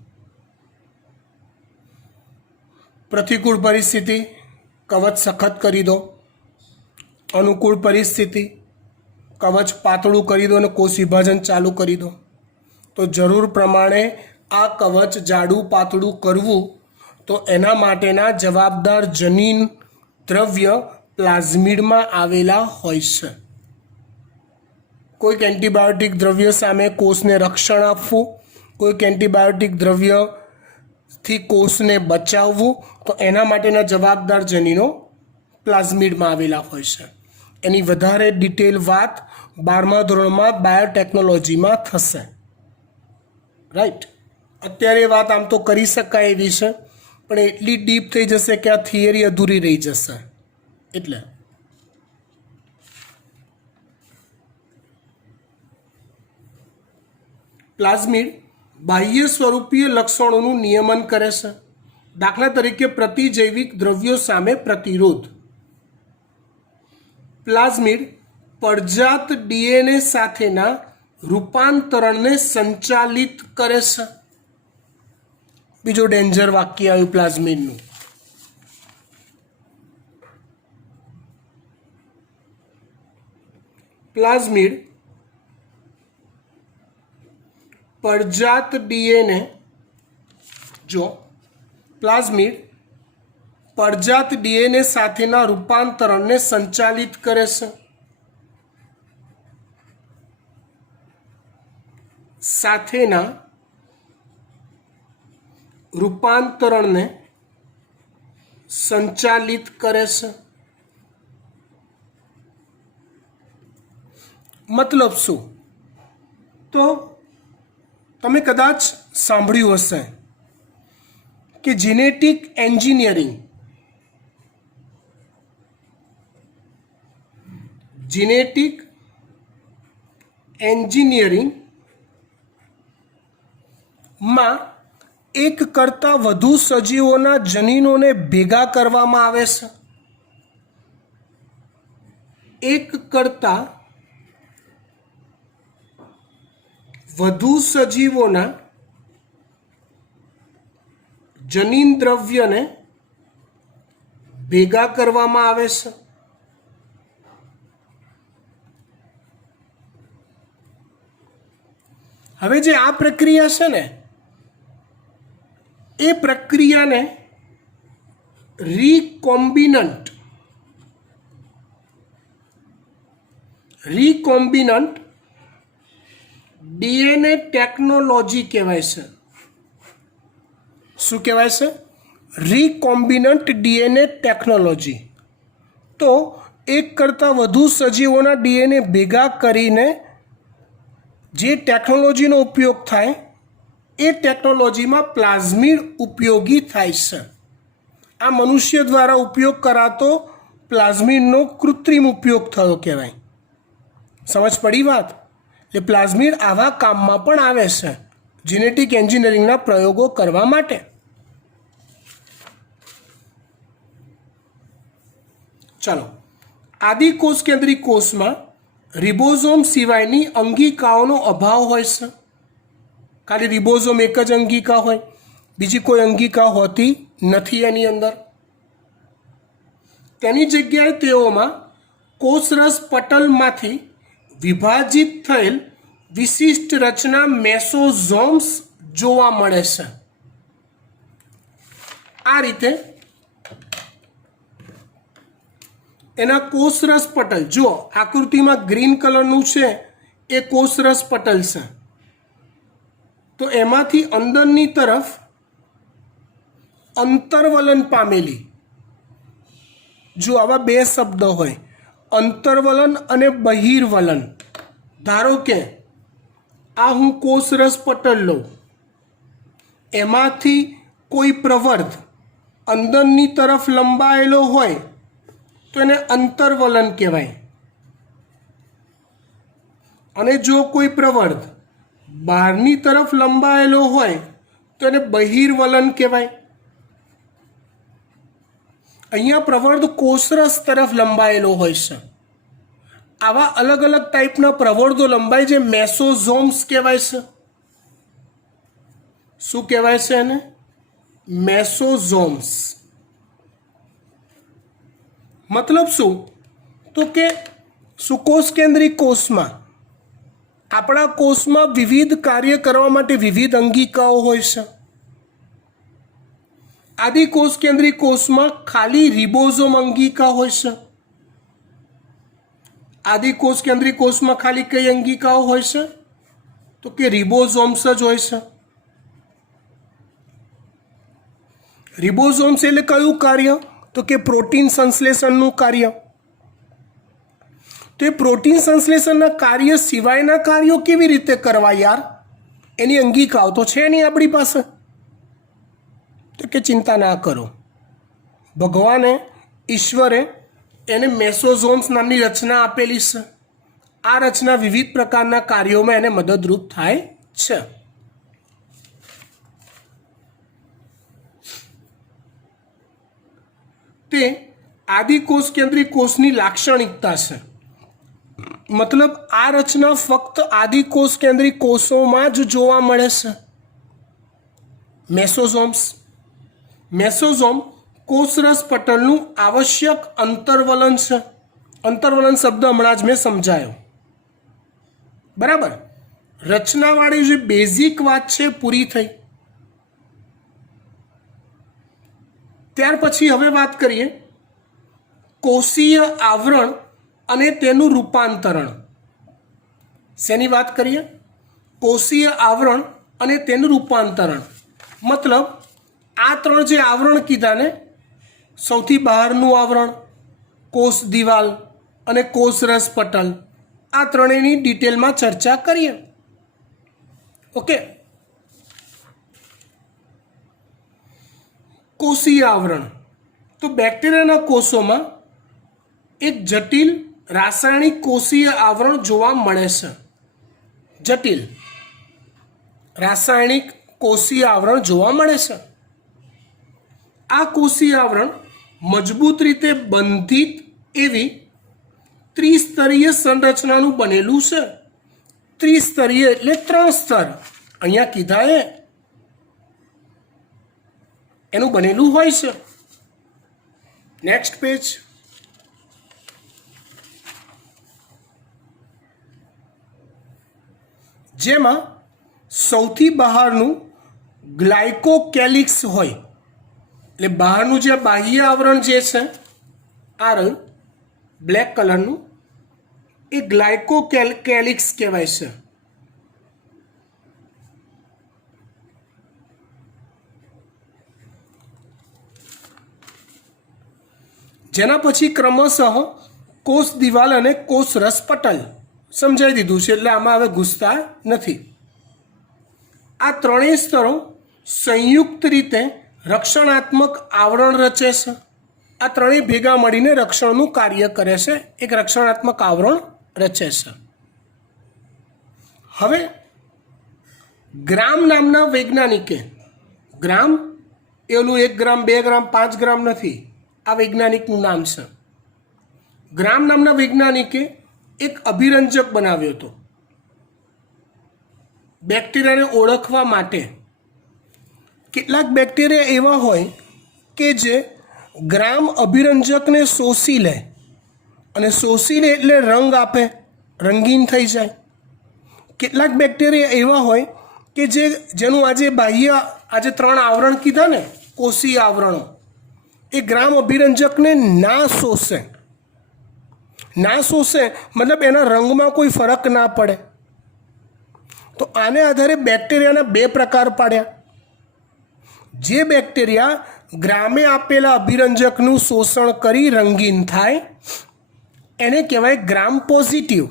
પ્રતિકૂળ પરિસ્થિતિ, કવચ સખત કરી દો. અનુકૂળ પરિસ્થિતિ, કવચ પાતળું કરી દો અને કોષ વિભાજન ચાલુ કરી દો. તો જરૂર પ્રમાણે આ કવચ જાડું પાતળું કરવું, તો એના માટેના જવાબદાર જનીન દ્રવ્ય પ્લાઝમિડમાં આવેલા હોય છે. કોઈક એન્ટીબાયોટિક દ્રવ્ય સામે કોષને રક્ષણ આપવું, કોઈક એન્ટીબાયોટિક દ્રવ્યથી કોષને બચાવવું, તો એના માટેના જવાબદાર જનીનો પ્લાઝમિડમાં આવેલા હોય છે. એની વધારે ડિટેલ વાત 12મા ધોરણમાં બાયોટેકનોલોજીમાં થશે. રાઈટ. અત્યારે વાત આમ તો કરી શકાય એવી છે, પણ એટલી ડીપ થઈ જશે કે આ થિયરી અધૂરી રહી જશે. એટલે પ્લાઝમિડ બાહ્ય સ્વરૂપીય લક્ષણોનું નિયમન કરે છે. દાખલા તરીકે પ્રતિજૈવિક દ્રવ્યો સામે પ્રતિરોધ. પ્લાઝમિડ પડજાત ડીએનએ સાથેના રૂપાંતરણને સંચાલિત કરે છે. બીજો ડેન્જર વાક્ય આવ્યું પ્લાઝમિડનું. પ્લાઝમિડ પડજાત ડીએનએ, જો પ્લાઝમિડ પડજાત ડીએનએ સાથેના રૂપાંતરણને સંચાલિત કરે છે. સાથેના રૂપાંતરણને સંચાલિત કરે છે. મતલબ શું? તો તમે કદાચ સાંભળ્યું હશે કે જીનેટિક એન્જિનિયરિંગ માં એક કરતાં વધુ સજીવોના જનીનોને ભેગા કરવામાં આવે છે. એક કરતાં વધુ સજીવોના જનીન દ્રવ્યને ભેગા કરવામાં આવે છે. હવે જે આ પ્રક્રિયા છે ને, એ પ્રક્રિયાને રીકોમ્બિનન્ટ ડીએનએ ટેકનોલોજી કહેવાય છે. શું કહેવાય છે? રીકોમ્બિનન્ટ ડીએનએ ટેકનોલોજી. તો એક કરતાં વધુ સજીવોના ડીએનએ ભેગા કરીને જે ટેકનોલોજીનો ઉપયોગ થાય, એ ટેકનોલોજીમાં પ્લાઝમિડ ઉપયોગી થાય છે. આ મનુષ્ય દ્વારા ઉપયોગ કરાતો પ્લાઝમિડનો કૃત્રિમ ઉપયોગ થયો કહેવાય. સમજ પડી વાત? એટલે પ્લાઝમિડ આવા કામમાં પણ આવે છે, જીનેટિક એન્જિનિયરિંગના પ્રયોગો કરવા માટે. ચાલો, આદિકોષ કેન્દ્રી કોષમાં રિબોઝોમ સિવાયની અંગિકાઓનો અભાવ હોય છે. ખાલી રિબોઝોમ એક જ અંગિકા હોય, બીજી કોઈ અંગિકા હોતી નથી એની અંદર. તેની જગ્યાએ તેઓમાં કોષરસ પટલમાંથી વિભાજિત થયેલ વિશિષ્ટ રચના મેસોઝોમ્સ જોવા મળે છે. આ રીતે એના કોષરસ પટલ, જો આકૃતિમાં ગ્રીન કલરનું છે એ કોષરસ પટલ છે, તો એમાંથી અંદરની તરફ અંતર્વલન પામેલી, જો આવા બે શબ્દ હોય, અંતર્વલન અને બહિર્વલન. ધારો કે આ હું કોષરસ પટલ લઉં, એમાંથી કોઈ પ્રવર્ધ અંદરની તરફ લંબાયેલો હોય તો એને અંતર્વલન કહેવાય, અને જો કોઈ પ્રવર્ધ બહારની તરફ લંબાયેલો હોય તો એને બહિર્વલન કહેવાય. અહીંયા પ્રવર્ધ કોષરસ તરફ લંબાયેલો હોય છે. આવા અલગ અલગ ટાઈપના પ્રવર્ધો લંબાય જે મેસોઝોમ્સ કહેવાય છે. શું કહેવાય છે એને? મેસોઝોમ્સ. મતલબ શું? તો કે સુકોષ કેન્દ્રી કોષમાં, આપણા કોષમાં વિવિધ કાર્ય કરવા માટે વિવિધ અંગિકાઓ હોય છે. આદિકોષ કેન્દ્રી કોષમાં ખાલી રિબોઝોમ અંગિકા હોય છે. આદિકોષ કેન્દ્રી કોષમાં ખાલી કઈ અંગિકાઓ હોય છે? તો કે રિબોઝોમ્સ જ હોય છે. રિબોઝોમ્સ એટલે કયું કાર્ય? તો કે પ્રોટીન સંશ્લેષણનું કાર્ય. તો એ પ્રોટીન સંશ્લેષણના કાર્ય સિવાયના કાર્યો કેવી રીતે કરવા યાર? એની અંગિકાઓ તો છે નહીં આપણી પાસે. તો કે ચિંતા ના કરો, ભગવાને, ઈશ્વરે એને મેસોઝોમ્સ નામની રચના આપેલી છે. આ રચના વિવિધ પ્રકારના કાર્યોમાં એને મદદરૂપ થાય છે. તે આદિકોષ કેન્દ્રી કોષની લાક્ષણિકતા છે. મતલબ આ રચના ફક્ત આદિકોષ કેન્દ્રી કોષોમાં જ જોવા મળે છે. મેસોઝોમ્સ. મેસોઝોમ કોષરસ પટલનું આવશ્યક અંતર્વલન છે. અંતર્વલન શબ્દ હમણાં જ મેં સમજાયો, બરાબર. રચનાવાળી જે બેઝિક વાત છે પૂરી થઈ. ત્યાર પછી હવે વાત કરીએ કોષીય આવરણ અને તેનું રૂપાંતરણ. શેની વાત કરીએ? કોષીય આવરણ અને તેનું રૂપાંતરણ. મતલબ આ ત્રણ જે આવરણ કીધા ને, સૌથી બહારનું આવરણ, કોષ દિવાલ અને કોષરસ પટલ, આ ત્રણેયની ડિટેલમાં ચર્ચા કરીએ. ઓકે. કોષીય આવરણ. તો બેક્ટેરિયાના કોષોમાં એક જટિલ રાસાયણિક કોષીય આવરણ જોવા મળે છે. જટિલ રાસાયણિક કોષીય આવરણ જોવા મળે છે. આ કોષીય આવરણ મજબૂત રીતે બંધિત એવી ત્રિસ્તરીય સંરચનાનું બનેલું છે. ત્રિસ્તરીય એટલે 3 સ્તર અહીંયા કીધા એનું બનેલું હોય છે. Next page. જેમાં સૌથી બહારનું ગ્લાયકોકેલિક્સ હોય, એટલે બહારનું જે બાહ્ય આવરણ જે છે આ રહ્યું બ્લેક કલરનું, એ ગ્લાયકોકેલિક્સ કહેવાય છે. જેના પછી ક્રમશઃ કોષ દિવાલ અને કોષરસ પટલ સમજાવી દીધું છે, એટલે આમાં હવે ઘૂસતા નથી. આ ત્રણેય સ્તરો સંયુક્ત રીતે રક્ષણાત્મક આવરણ રચે છે. આ ત્રણેય ભેગા મળીને રક્ષણનું કાર્ય કરે છે, એક રક્ષણાત્મક આવરણ રચે છે. હવે ગ્રામ નામના વૈજ્ઞાનિકે, ગ્રામ એ ઓલું 1 ગ્રામ 2 ગ્રામ 5 ગ્રામ નથી, આ વૈજ્ઞાનિકનું નામ છે. ગ્રામ નામના વૈજ્ઞાનિકે એક અભિરંજક બનાવ્યો હતો. બેક્ટેરિયાને ઓળખવા માટે કેટલાક બેક્ટેરિયા એવા હોય કે જે ગ્રામ અભિરંજકને શોષી લે અને શોષી લે એટલે રંગ આપે, રંગીન થઈ જાય. કેટલાક બેક્ટેરિયા એવા હોય કે જેનું આજે બાહ્ય આજે 3 આવરણ કીધા ને, કોષીય આવરણો, એ ગ્રામ અભિરંજકને ના શોષે. ના શોષે મતલબ એના રંગમાં કોઈ ફરક ના પડે. તો આને આધારે બેક્ટેરિયાના 2 પ્રકાર પાડ્યા. જે બેક્ટેરિયા ગ્રામે આપેલા અભિરંજકનું શોષણ કરી રંગીન થાય એને કહેવાય ગ્રામ પોઝિટિવ.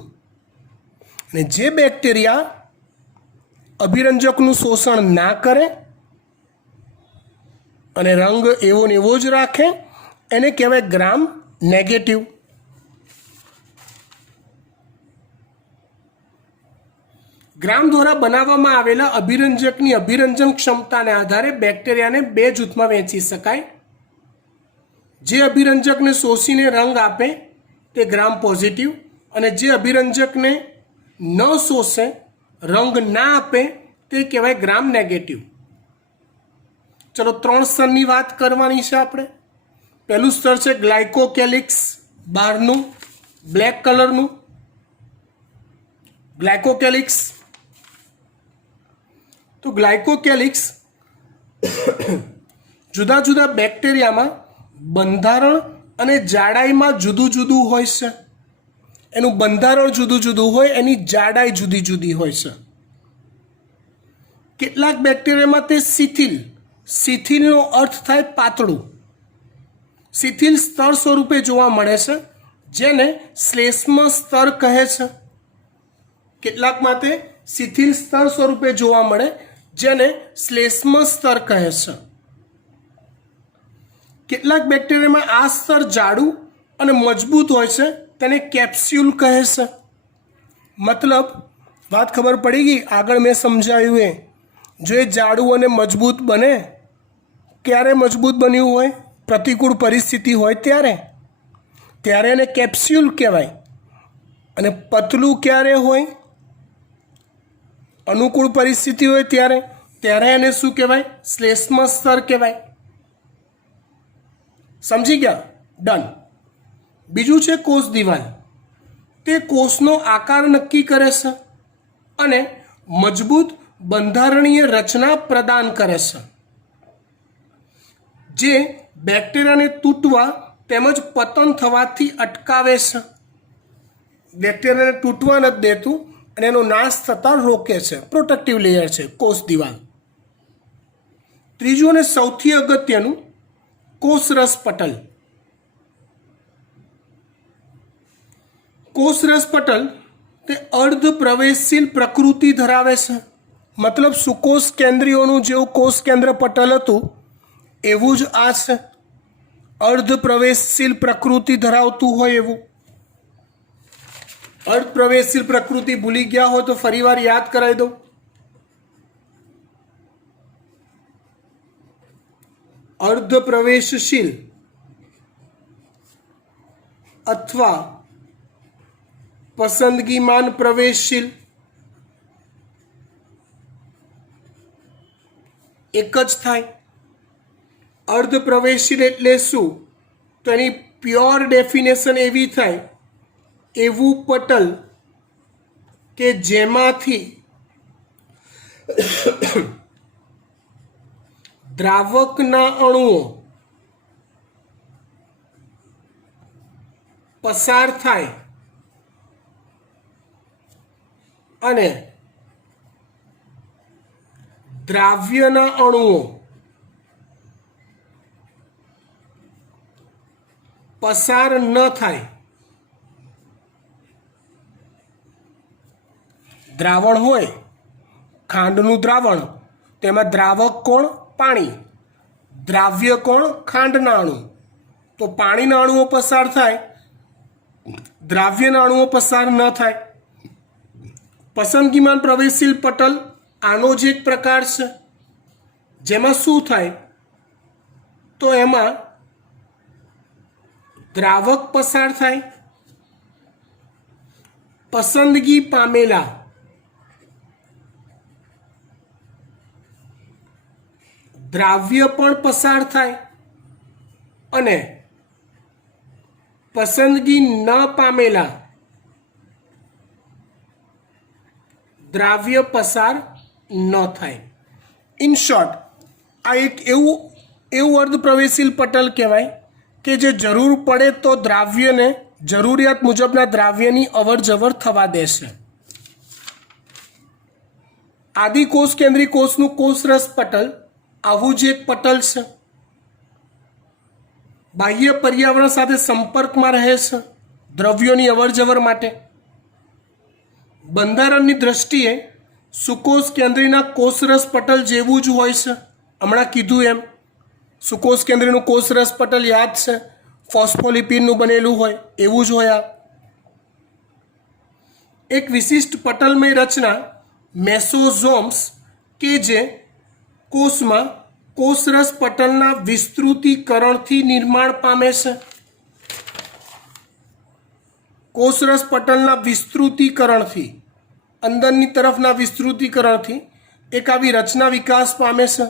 અને જે બેક્ટેરિયા અભિરંજકનું શોષણ ના કરે અને રંગ એવો ને એવો જ રાખે એને કહેવાય ગ્રામ નેગેટિવ. ગ્રામ દ્વારા બનાવવામાં આવેલા અભિરંજકની અભિરંજન ક્ષમતાને આધારે બેક્ટેરિયાને 2 જૂથમાં વહેંચી શકાય. જે અભિરંજકને શોષીને રંગ આપે તે ગ્રામ પોઝિટિવ, અને જે અભિરંજકને ન શોષે, રંગ ના આપે તે કહેવાય ગ્રામ નેગેટિવ. ચલો 3 સ્તરની વાત કરવાની છે આપણે. પહેલું સ્તર છે ગ્લાયકોકેલિક્સ, બહારનું બ્લેક કલરનું ગ્લાયકોકેલિક્સ. તો ગ્લાયકોકેલિક્સ જુદા જુદા બેક્ટેરિયામાં બંધારણ અને જાડાઈમાં જુદું જુદું હોય છે. એનું બંધારણ જુદું જુદું હોય, એની જાડાઈ જુદી જુદી હોય છે. કેટલાક બેક્ટેરિયામાં તે શિથિલ, શિથિલનો અર્થ થાય પાતળું, શિથિલ સ્તર સ્વરૂપે જોવા મળે છે, જેને શ્લેષ્મ સ્તર કહે છે. કેટલાકમાં તે શિથિલ સ્તર સ્વરૂપે જોવા મળે, જેને શ્લેષ્મ સ્તર કહે છે. કેટલાક બેક્ટેરિયામાં આ સ્તર જાડું અને મજબૂત હોય છે, તેને કેપ્સ્યુલ કહે છે. મતલબ વાત ખબર પડી ગઈ? આગળ મેં સમજાવ્યું એ, જો એ જાડું અને મજબૂત બને, ક્યારે મજબૂત બન્યું હોય? પ્રતિકૂળ પરિસ્થિતિ હોય ત્યારે એને કેપ્સ્યુલ કહેવાય. અને પતલું ક્યારે હોય? અનુકૂળ પરિસ્થિતિ હોય ત્યારે એને શું કહેવાય? શ્લેષ્મ સ્તર કહેવાય. સમજી ગયા? ડન. બીજું છે કોષ દિવાલ. તે કોષનો આકાર નક્કી કરે છે અને મજબૂત બંધારણીય રચના પ્રદાન કરે છે, જે બેક્ટેરિયાને તૂટવા તેમજ પતન થવાથી અટકાવે છે. બેક્ટેરિયાને તૂટવા નથી દેતું અને એનો નાશ થતાં રોકે છે. પ્રોટેક્ટિવ લેયર છે કોષ દિવાલ. ત્રીજું અને સૌથી અગત્યનું કોષરસ પટલ. કોષરસ પટલ તે અર્ધ પ્રવેશશીલ પ્રકૃતિ ધરાવે છે. મતલબ સુકોષ કેન્દ્રીયોનું જેવું કોષ કેન્દ્ર પટલ હતું એવું જ આ છે. અર્ધ પ્રવેશશીલ પ્રકૃતિ ધરાવતું હોય એવું. અર્ધ પ્રવેશશીલ પ્રકૃતિ ભૂલી ગયા હોય તો ફરીવાર યાદ કરાવી દઉં. અર્ધ પ્રવેશશીલ અથવા પસંદગીમાન પ્રવેશશીલ એક જ થાય. અર્ધ પ્રવેશશીલ એટલે શું? તો એની પ્યોર ડેફિનેશન એવી થાય, એવું પટલ કે જેમાંથી દ્રાવકના અણુઓ પસાર થાય અને દ્રાવ્યના અણુઓ પસાર ન થાય. દ્રાવણ હોય, ખાંડનું દ્રાવણ, તેમાં દ્રાવક કોણ? પાણી. દ્રાવ્ય કોણ? ખાંડના અણુ. તો પાણીના અણુઓ પસાર થાય, દ્રાવ્યના અણુઓ પસાર ન થાય. પસંદગીમાન પ્રવેશશીલ પટલ આનો જ એક પ્રકાર છે, જેમાં શું થાય? તો એમાં દ્રાવક પસાર થાય, પસંદગી પામેલા દ્રાવ્ય પણ પસાર થાય અને પસંદગી ન પામેલા દ્રાવ્ય પસાર ન થાય. ઇન શોર્ટ, આ એક એવું અર્ધપ્રવેશીલ પટલ કહેવાય કે જે જરૂર પડે તો દ્રાવ્યને જરૂરિયાત મુજબના દ્રાવ્યની અવરજવર થવા દેશે. આદિકોષ કેન્દ્રી કોષનું કોષરસ પટલ આવું જ એક પટલ છે. બાહ્ય પર્યાવરણ સાથે સંપર્કમાં રહે છે દ્રવ્યોની અવરજવર માટે. બંધારણની દ્રષ્ટિએ સુકોષ કેન્દ્રીના કોષરસ પટલ જેવું જ હોય છે. હમણાં કીધું એમ સુકોષ કેન્દ્રીનું કોષરસ પટલ યાદ છે, ફોસ્ફોલિપિડનું બનેલું હોય એવું જ હોય. આ એક વિશિષ્ટ પટલમય રચના મેસોઝોમ્સ કે જે કોષમાં કોષરસ પટલના વિસ્તૃતીકરણથી નિર્માણ પામે છે. કોષરસ પટલના વિસ્તૃતીકરણથી, અંદરની તરફના વિસ્તૃતીકરણથી એક આવી રચના વિકાસ પામે છે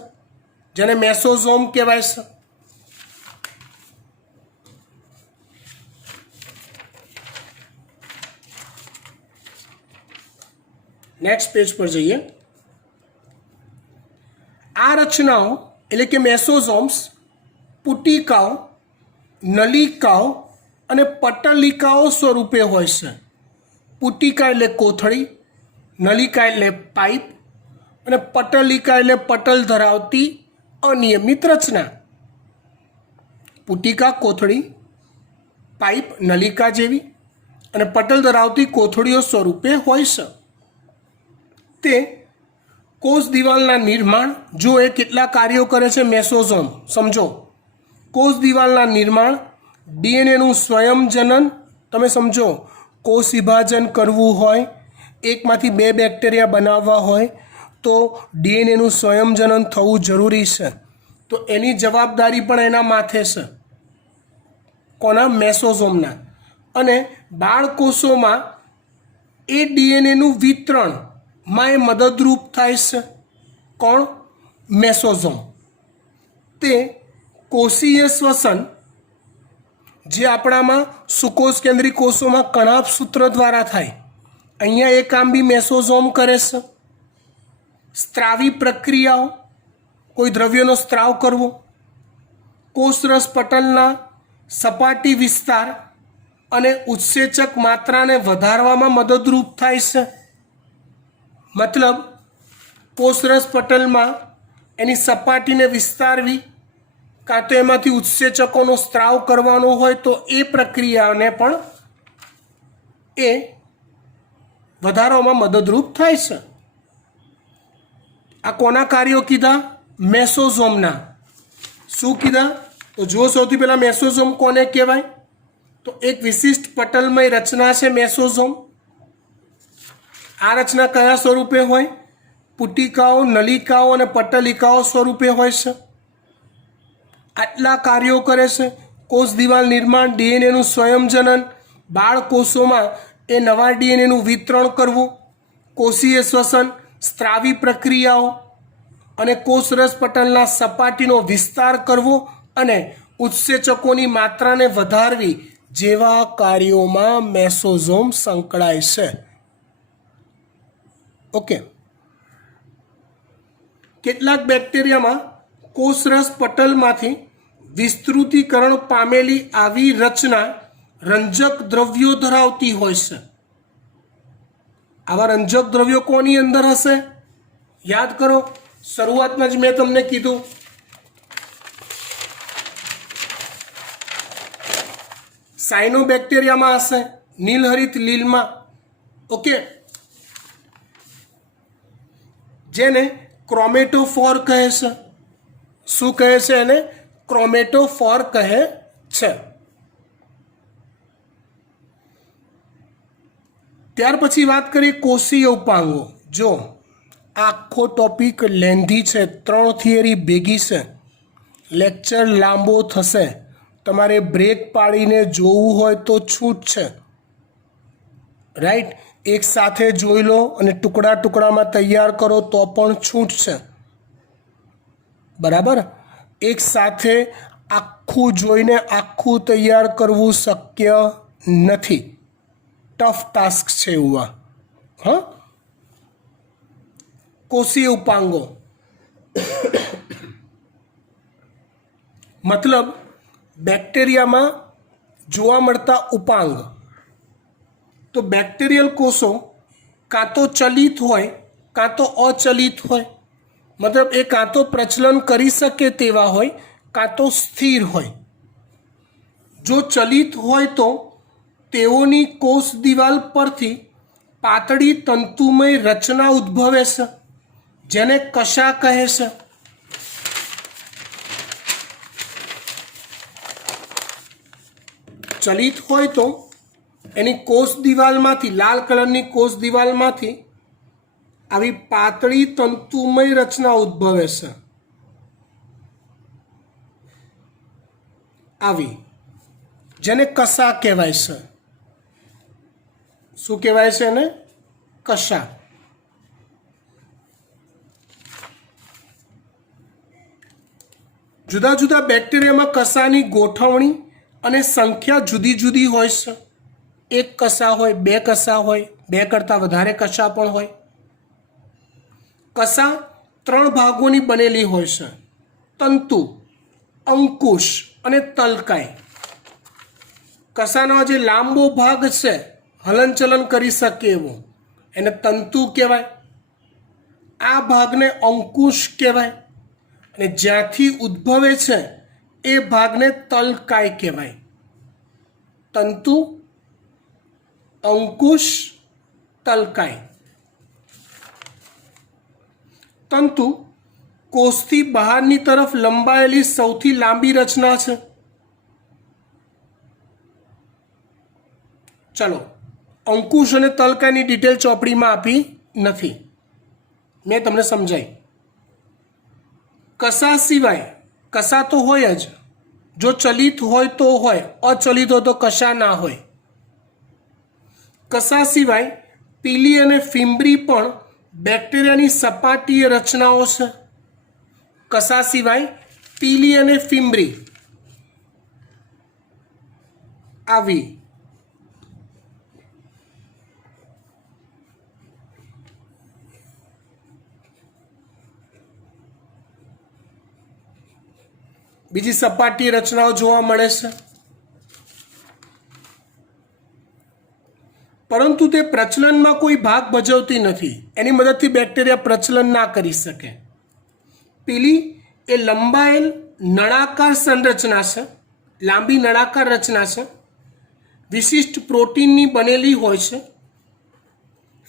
જેને મેસોઝોમ કહેવાય છે. નેક્સ્ટ પેજ પર જઈએ. આ રચનાઓ એટલે કે મેસોઝોમ્સ પુટિકાઓ, નલિકાઓ અને પટલિકાઓ સ્વરૂપે હોય છે. પુટિકા એટલે કોથળી, નલિકા એટલે પાઇપ અને પટલિકા એટલે પટલ ધરાવતી અનિયમિત રચના. પુટિકા કોથળી, પાઇપ નલિકા જેવી અને પટલ ધરાવતી કોથળીઓ સ્વરૂપે હોય છે. તે કોષ દિવાલના નિર્માણ, જો એ કેટલા કાર્યો કરે છે મેસોઝોમ સમજો. કોષ દિવાલના નિર્માણ, ડીએનએનું સ્વયંજનન, તમે સમજો કોષ વિભાજન કરવું હોય, એકમાંથી 2 બેક્ટેરિયા બનાવવા હોય તો ડીએનએનું સ્વયંજનન થવું જરૂરી છે. તો એની જવાબદારી પણ એના માથે છે. કોના? મેસોઝોમના. અને બાળકોષોમાં એ ડીએનએનું વિતરણમાં એ મદદરૂપ થાય છે. કોણ? મેસોઝોમ. તે કોષીય શ્વસન જે આપણામાં સુકોષ કેન્દ્રી કોષોમાં કણાભ સૂત્ર દ્વારા થાય, અહીંયા એ કામ બી મેસોઝોમ કરે છે. સ્ત્રાવી પ્રક્રિયાઓ, કોઈ દ્રવ્યનો સ્ત્રાવ કરવો, કોષરસ પટલના સપાટી વિસ્તાર અને ઉત્સેચક માત્રાને વધારવામાં મદદરૂપ થાય છે. મતલબ કોષરસ પટલમાં એની સપાટીને વિસ્તારવી કાં તો એમાંથી ઉત્સેચકોનો સ્ત્રાવ કરવાનો હોય તો એ પ્રક્રિયાને પણ એ વધારવામાં મદદરૂપ થાય છે. આ કોના કાર્યો કીધા? મેસોઝોમના. શું કીધા? તો જો સૌથી પહેલાં મેસોઝોમ કોને કહેવાય? તો એક વિશિષ્ટ પટલમય રચના છે મેસોઝોમ. આ રચના કયા સ્વરૂપે હોય? પુટિકાઓ, નલિકાઓ અને પટલિકાઓ સ્વરૂપે હોય છે. આટલા કાર્યો કરે છે. કોષ દિવાલ નિર્માણ, ડીએનએનું સ્વયંજનન, બાળકોષોમાં એ નવા ડીએનએનું વિતરણ કરવું, કોષીય શ્વસન, સ્ત્રાવી પ્રક્રિયાઓ અને કોષરસ પટલના સપાટીનો વિસ્તાર કરવો અને ઉત્સેચકોની માત્રાને વધારવી જેવા કાર્યોમાં મેસોઝોમ સંકળાય છે. ઓકે. કેટલાક બેક્ટેરિયામાં કોષરસ પટલમાંથી વિસ્તૃતીકરણ પામેલી આવી રચના રંજક દ્રવ્યો ધરાવતી હોય છે. આવા રંજક દ્રવ્યો કોની અંદર હશે? યાદ કરો, શરૂઆતમાં જ મેં તમને કીધું સાયનોબેક્ટેરિયામાં હશે, નીલહરિત લીલમાં. ઓકે, જેને ક્રોમેટોફોર કહે છે. શું કહે છે એને? ક્રોમેટોફોર કહે છે. ત્યાર પછી વાત કરીએ કોષીય ઉપાંગો. જો આખો ટોપિક લેન્ધી છે, 3 થિયરી ભેગી છે, લેક્ચર લાંબો થશે, તમારે બ્રેક પાડીને જોવું હોય તો છૂટ છે. રાઈટ, એક સાથે જોઈ લો અને ટુકડા ટુકડામાં તૈયાર કરો તો પણ છૂટ છે. બરાબર. એક સાથે આખું જોઈને આખું તૈયાર કરવું શક્ય નથી. ટફ ટાસ્ક છે એવું આ. હા, કોષીય ઉપાંગો મતલબ બેક્ટેરિયામાં જોવા મળતા ઉપાંગ. તો બેક્ટેરિયલ કોષો કાં તો ચલિત હોય કાં તો અચલિત હોય. મતલબ એ કાં તો પ્રચલન કરી શકે તેવા હોય કાં તો સ્થિર હોય. જો ચલિત હોય તો તેઓની કોષ દિવાલ પરથી પાતળી તંતુમય રચના ઉદ્ભવે છે, જેને કશા કહે છે. ચલિત હોય તો એની કોષ દિવાલમાંથી, લાલ કલરની કોષ દિવાલમાંથી આવી પાતળી તંતુમય રચના ઉદ્ભવે છે. આવી જેને કશા કહેવાય છે. શું કહેવાય છે એને? કશા. જુદા જુદા બેક્ટેરિયામાં કશાની ગોઠવણી અને સંખ્યા જુદી જુદી હોય છે. એક કશા હોય, બે કશા હોય, બે કરતાં વધારે કશા પણ હોય. કશા 3 ભાગોની બનેલી હોય છે: તંતુ, અંકુશ અને તલકાય. કશાનો જે લાંબો ભાગ છે, હલનચલન કરી શકે એવો, એને તંતુ કહેવાય. આ ભાગને અંકુશ કહેવાય અને જ્યાંથી ઉદ્ભવે છે એ ભાગને તલકાય કહેવાય. તંતુ, અંકુશ, તલકાય. તંતુ કોષથી બહારની તરફ લંબાયેલી સૌથી લાંબી રચના છે. ચલો, અંકુશ અને તલકાયની ડિટેલ ચોપડીમાં આપી નથી, મેં તમને સમજાવી. કશા સિવાય, કશા તો હોય જ, જો ચલિત હોય તો હોય, અચલિત હોય તો કશા ના હોય. કશા સિવાય પીલી અને ફિમ્બ્રી પણ બેક્ટેરિયાની સપાટીય રચનાઓ છે. કશા સિવાય પીલી અને ફિમ્બ્રી આવી બીજી સપાટી રચનાઓ જોવા મળે છે. પરંતુ તે પ્રચલનમાં કોઈ ભાગ ભજવતી નથી. એની મદદથી બેક્ટેરિયા પ્રચલન ના કરી શકે. પીલી એ લંબાયેલ નળાકાર સંરચના છે, લાંબી નળાકાર રચના છે, વિશિષ્ટ પ્રોટીનની બનેલી હોય છે.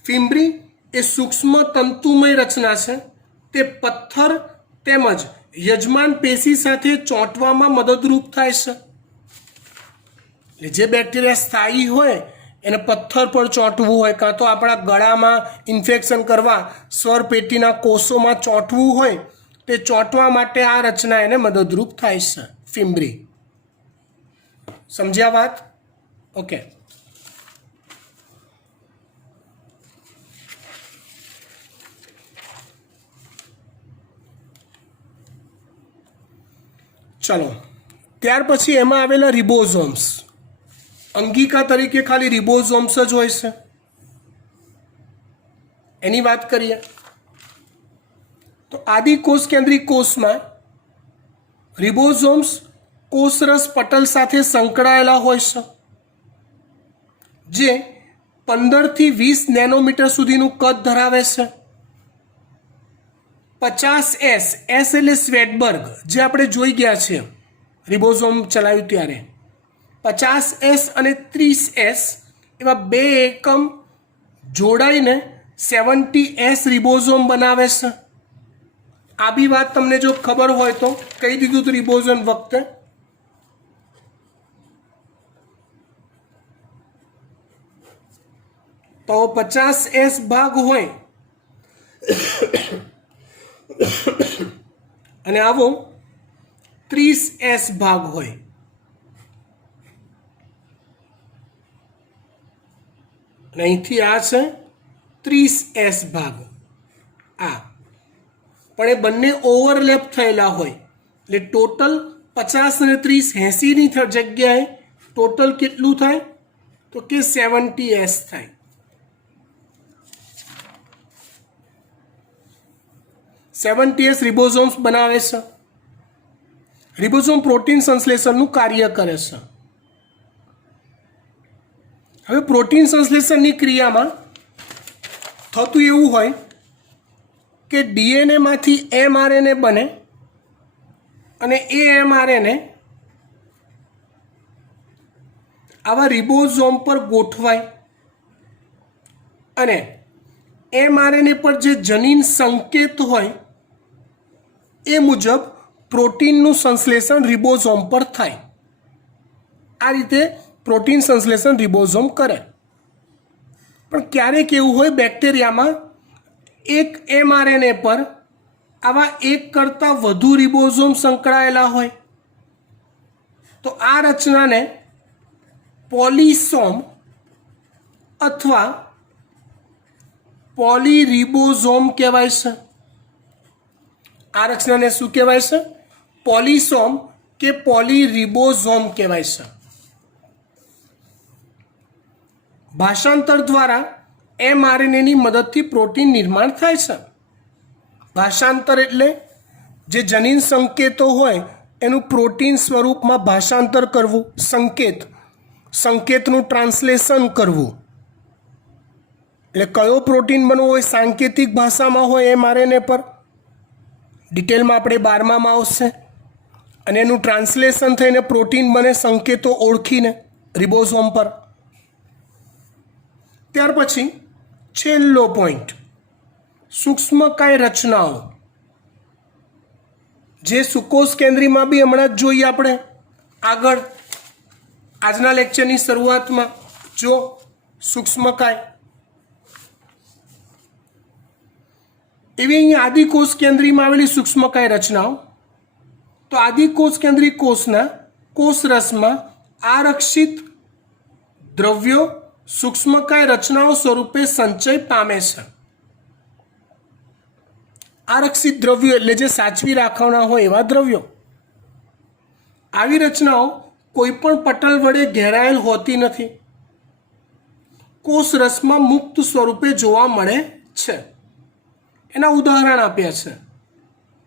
ફિમ્બ્રી એ સૂક્ષ્મ તંતુમય રચના છે, તે પથ્થર તેમજ યજમાન પેશી સાથે ચોંટવામાં મદદરૂપ થાય છે. એટલે જે બેક્ટેરિયા સ્થાયી હોય એને પથ્થર પર ચોંટવું હોય, કાં તો આપણા ગળામાં ઇન્ફેક્શન કરવા સ્વરપેટીના કોષોમાં ચોંટવું હોય, તે ચોંટવા માટે આ રચના એને મદદરૂપ થાય છે, ફિમ્બ્રી. સમજ્યા વાત? ઓકે. ચલો, ત્યાર પછી એમાં આવેલા રિબોઝોમ્સ. અંગિકા તરીકે ખાલી રિબોઝોમ્સ જ હોય છે, એની વાત કરીએ તો આદિકોષ કેન્દ્રિક કોષમાં રિબોઝોમ્સ કોષરસ પટલ સાથે સંકળાયેલા હોય છે, જે 15 થી 20 નેનોમીટર સુધીનું કદ ધરાવે છે. 50S, એસ એટલે સ્વેટબર્ગ, જે આપણે જોઈ ગયા છે રિબોઝોમ ચલાવ્યું ત્યારે. 50S અને 30S એવા 2 એકમ જોડાઈને 70S રિબોઝોમ બનાવે છે. આ બી વાત તમને જો ખબર હોય તો કહી દીધું હતું રિબોઝોમ વખતે. તો 50S ભાગ હોય અને આવો 30S ભાગ હોય. અને અહીંથી આ છે 30S ભાગ. આ પણ એ બંને ઓવરલેપ થયેલા હોય એટલે ટોટલ 50 અને 30 80ની જગ્યાએ ટોટલ કેટલું થાય તો કે 70s થાય. 70s રિબોઝોમ્સ બનાવે છે. રિબોઝોમ પ્રોટીન સંશ્લેષણનું કાર્ય કરે છે. હવે પ્રોટીન સંશ્લેષણની ક્રિયામાં થતું એવું હોય કે ડીએનએમાંથી એમઆરએનએ બને અને એ એમઆરએનએ આવા રિબોઝોમ પર ગોઠવાય અને એમઆરએનએ પર જે જનીન સંકેત હોય એ મુજબ પ્રોટીનનું સંશ્લેષણ રિબોઝોમ પર થાય. આ રીતે પ્રોટીન સંશ્લેષણ રિબોઝોમ કરે. પણ ક્યારેક એવું હોય બેક્ટેરિયામાં એક એમઆરએનએ પર આવા એક કરતાં વધુ રિબોઝોમ સંકળાયેલા હોય તો આ રચનાને પોલિસોમ અથવા પોલીરિબોઝોમ કહેવાય છે. આ રચનાને શું કહેવાય છે? પોલિસોમ કે પોલીરિબોઝોમ કહેવાય છે. ભાષાંતર દ્વારા એમઆરએનએની મદદથી પ્રોટીન નિર્માણ થાય છે. ભાષાંતર એટલે જે જનીન સંકેતો હોય એનું પ્રોટીન સ્વરૂપમાં ભાષાંતર કરવું, સંકેતનું ટ્રાન્સલેશન કરવું. એટલે કયો પ્રોટીન બનવો હોય સાંકેતિક ભાષામાં હોય એમઆરએનએ પર ડિટેલમાં આપણે 12માં આવશે અને એનું ટ્રાન્સલેશન થઈને પ્રોટીન બને સંકેતો ઓળખીને રિબોઝોમ પર. ત્યાર પછી છેલ્લો પોઈન્ટ સૂક્ષ્મકાય રચનાઓ, જે સુકોષ કેન્દ્રીમાં બી હમણાં જ જોઈએ આપણે આગળ આજના લેક્ચરની શરૂઆતમાં. જો સૂક્ષ્મકાય એવી અહીંયા આદિકોષ કેન્દ્રીમાં આવેલી સૂક્ષ્મકાય રચનાઓ. તો આદિકોષ કેન્દ્રી કોષના કોષરસમાં આરક્ષિત દ્રવ્યો સૂક્ષ્મકાય રચનાઓ સ્વરૂપે સંચય પામે છે. આરક્ષિત દ્રવ્યો એટલે જે સાચવી રાખવાના હોય એવા દ્રવ્યો. આવી રચનાઓ કોઈ પણ પટલ વડે ઘેરાયેલ હોતી નથી. કોષરસમાં મુક્ત સ્વરૂપે જોવા મળે છે. એના ઉદાહરણ આપ્યા છે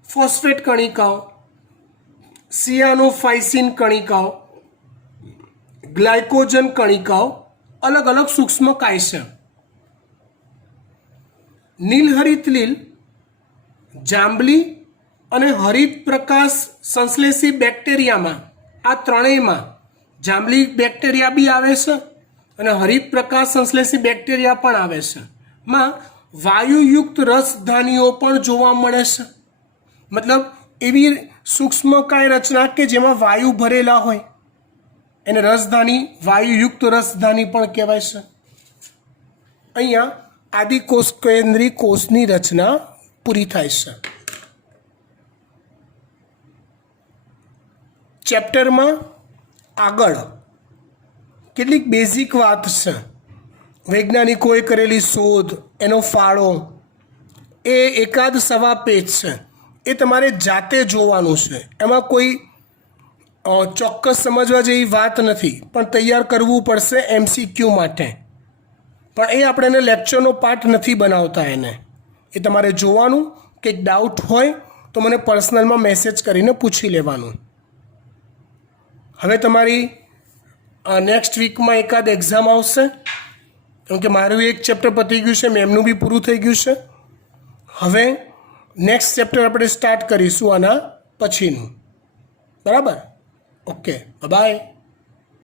ફોસ્ફેટ કણિકાઓ, સિયાનોફાઇસિન કણિકાઓ, ગ્લાયકોજન કણિકાઓ અલગ અલગ સૂક્ષ્મકાય છે. નીલહરિત લીલ, જાંબલી અને હરિત પ્રકાશ સંશ્લેષી બેક્ટેરિયામાં આ ત્રણેયમાં જાંબલી બેક્ટેરિયા બી આવે છે અને હરિત પ્રકાશ સંશ્લેષી બેક્ટેરિયા પણ આવે છે. માં વાયુયુક્ત રસધાનીઓ પણ જોવા મળે છે. મતલબ એવી સૂક્ષ્મકાય રચના કે જેમાં વાયુ ભરેલા હોય એને રસધાની, વાયુયુક્ત રસધાની પણ કહેવાય છે. અહીંયા આદિકોષ કેન્દ્રી કોષની રચના પૂરી થાય છે. ચેપ્ટરમાં આગળ કેટલીક બેઝિક વાત છે. વૈજ્ઞાનિકોએ કરેલી શોધ, એનો ફાળો, એ એકાદ સવા પેજ છે. એ તમારે જાતે જોવાનું છે. એમાં કોઈ ચોક્કસ સમજવા જેવી વાત નથી, પણ તૈયાર કરવું પડશે MCQ માટે. પણ એ આપણે એને લેક્ચરનો પાર્ટ નથી બનાવતા. એને એ તમારે જોવાનું. કંઈક ડાઉટ હોય તો મને પર્સનલમાં મેસેજ કરીને પૂછી લેવાનું. હવે તમારી નેક્સ્ટ વીકમાં એકાદ એક્ઝામ આવશે, કેમ કે મારું એક ચેપ્ટર પતી ગયું છે, મેમનું બી પૂરું થઈ ગયું છે. હવે નેક્સ્ટ ચેપ્ટર આપણે સ્ટાર્ટ કરીશું આના પછીનું. બરાબર? Okay, by.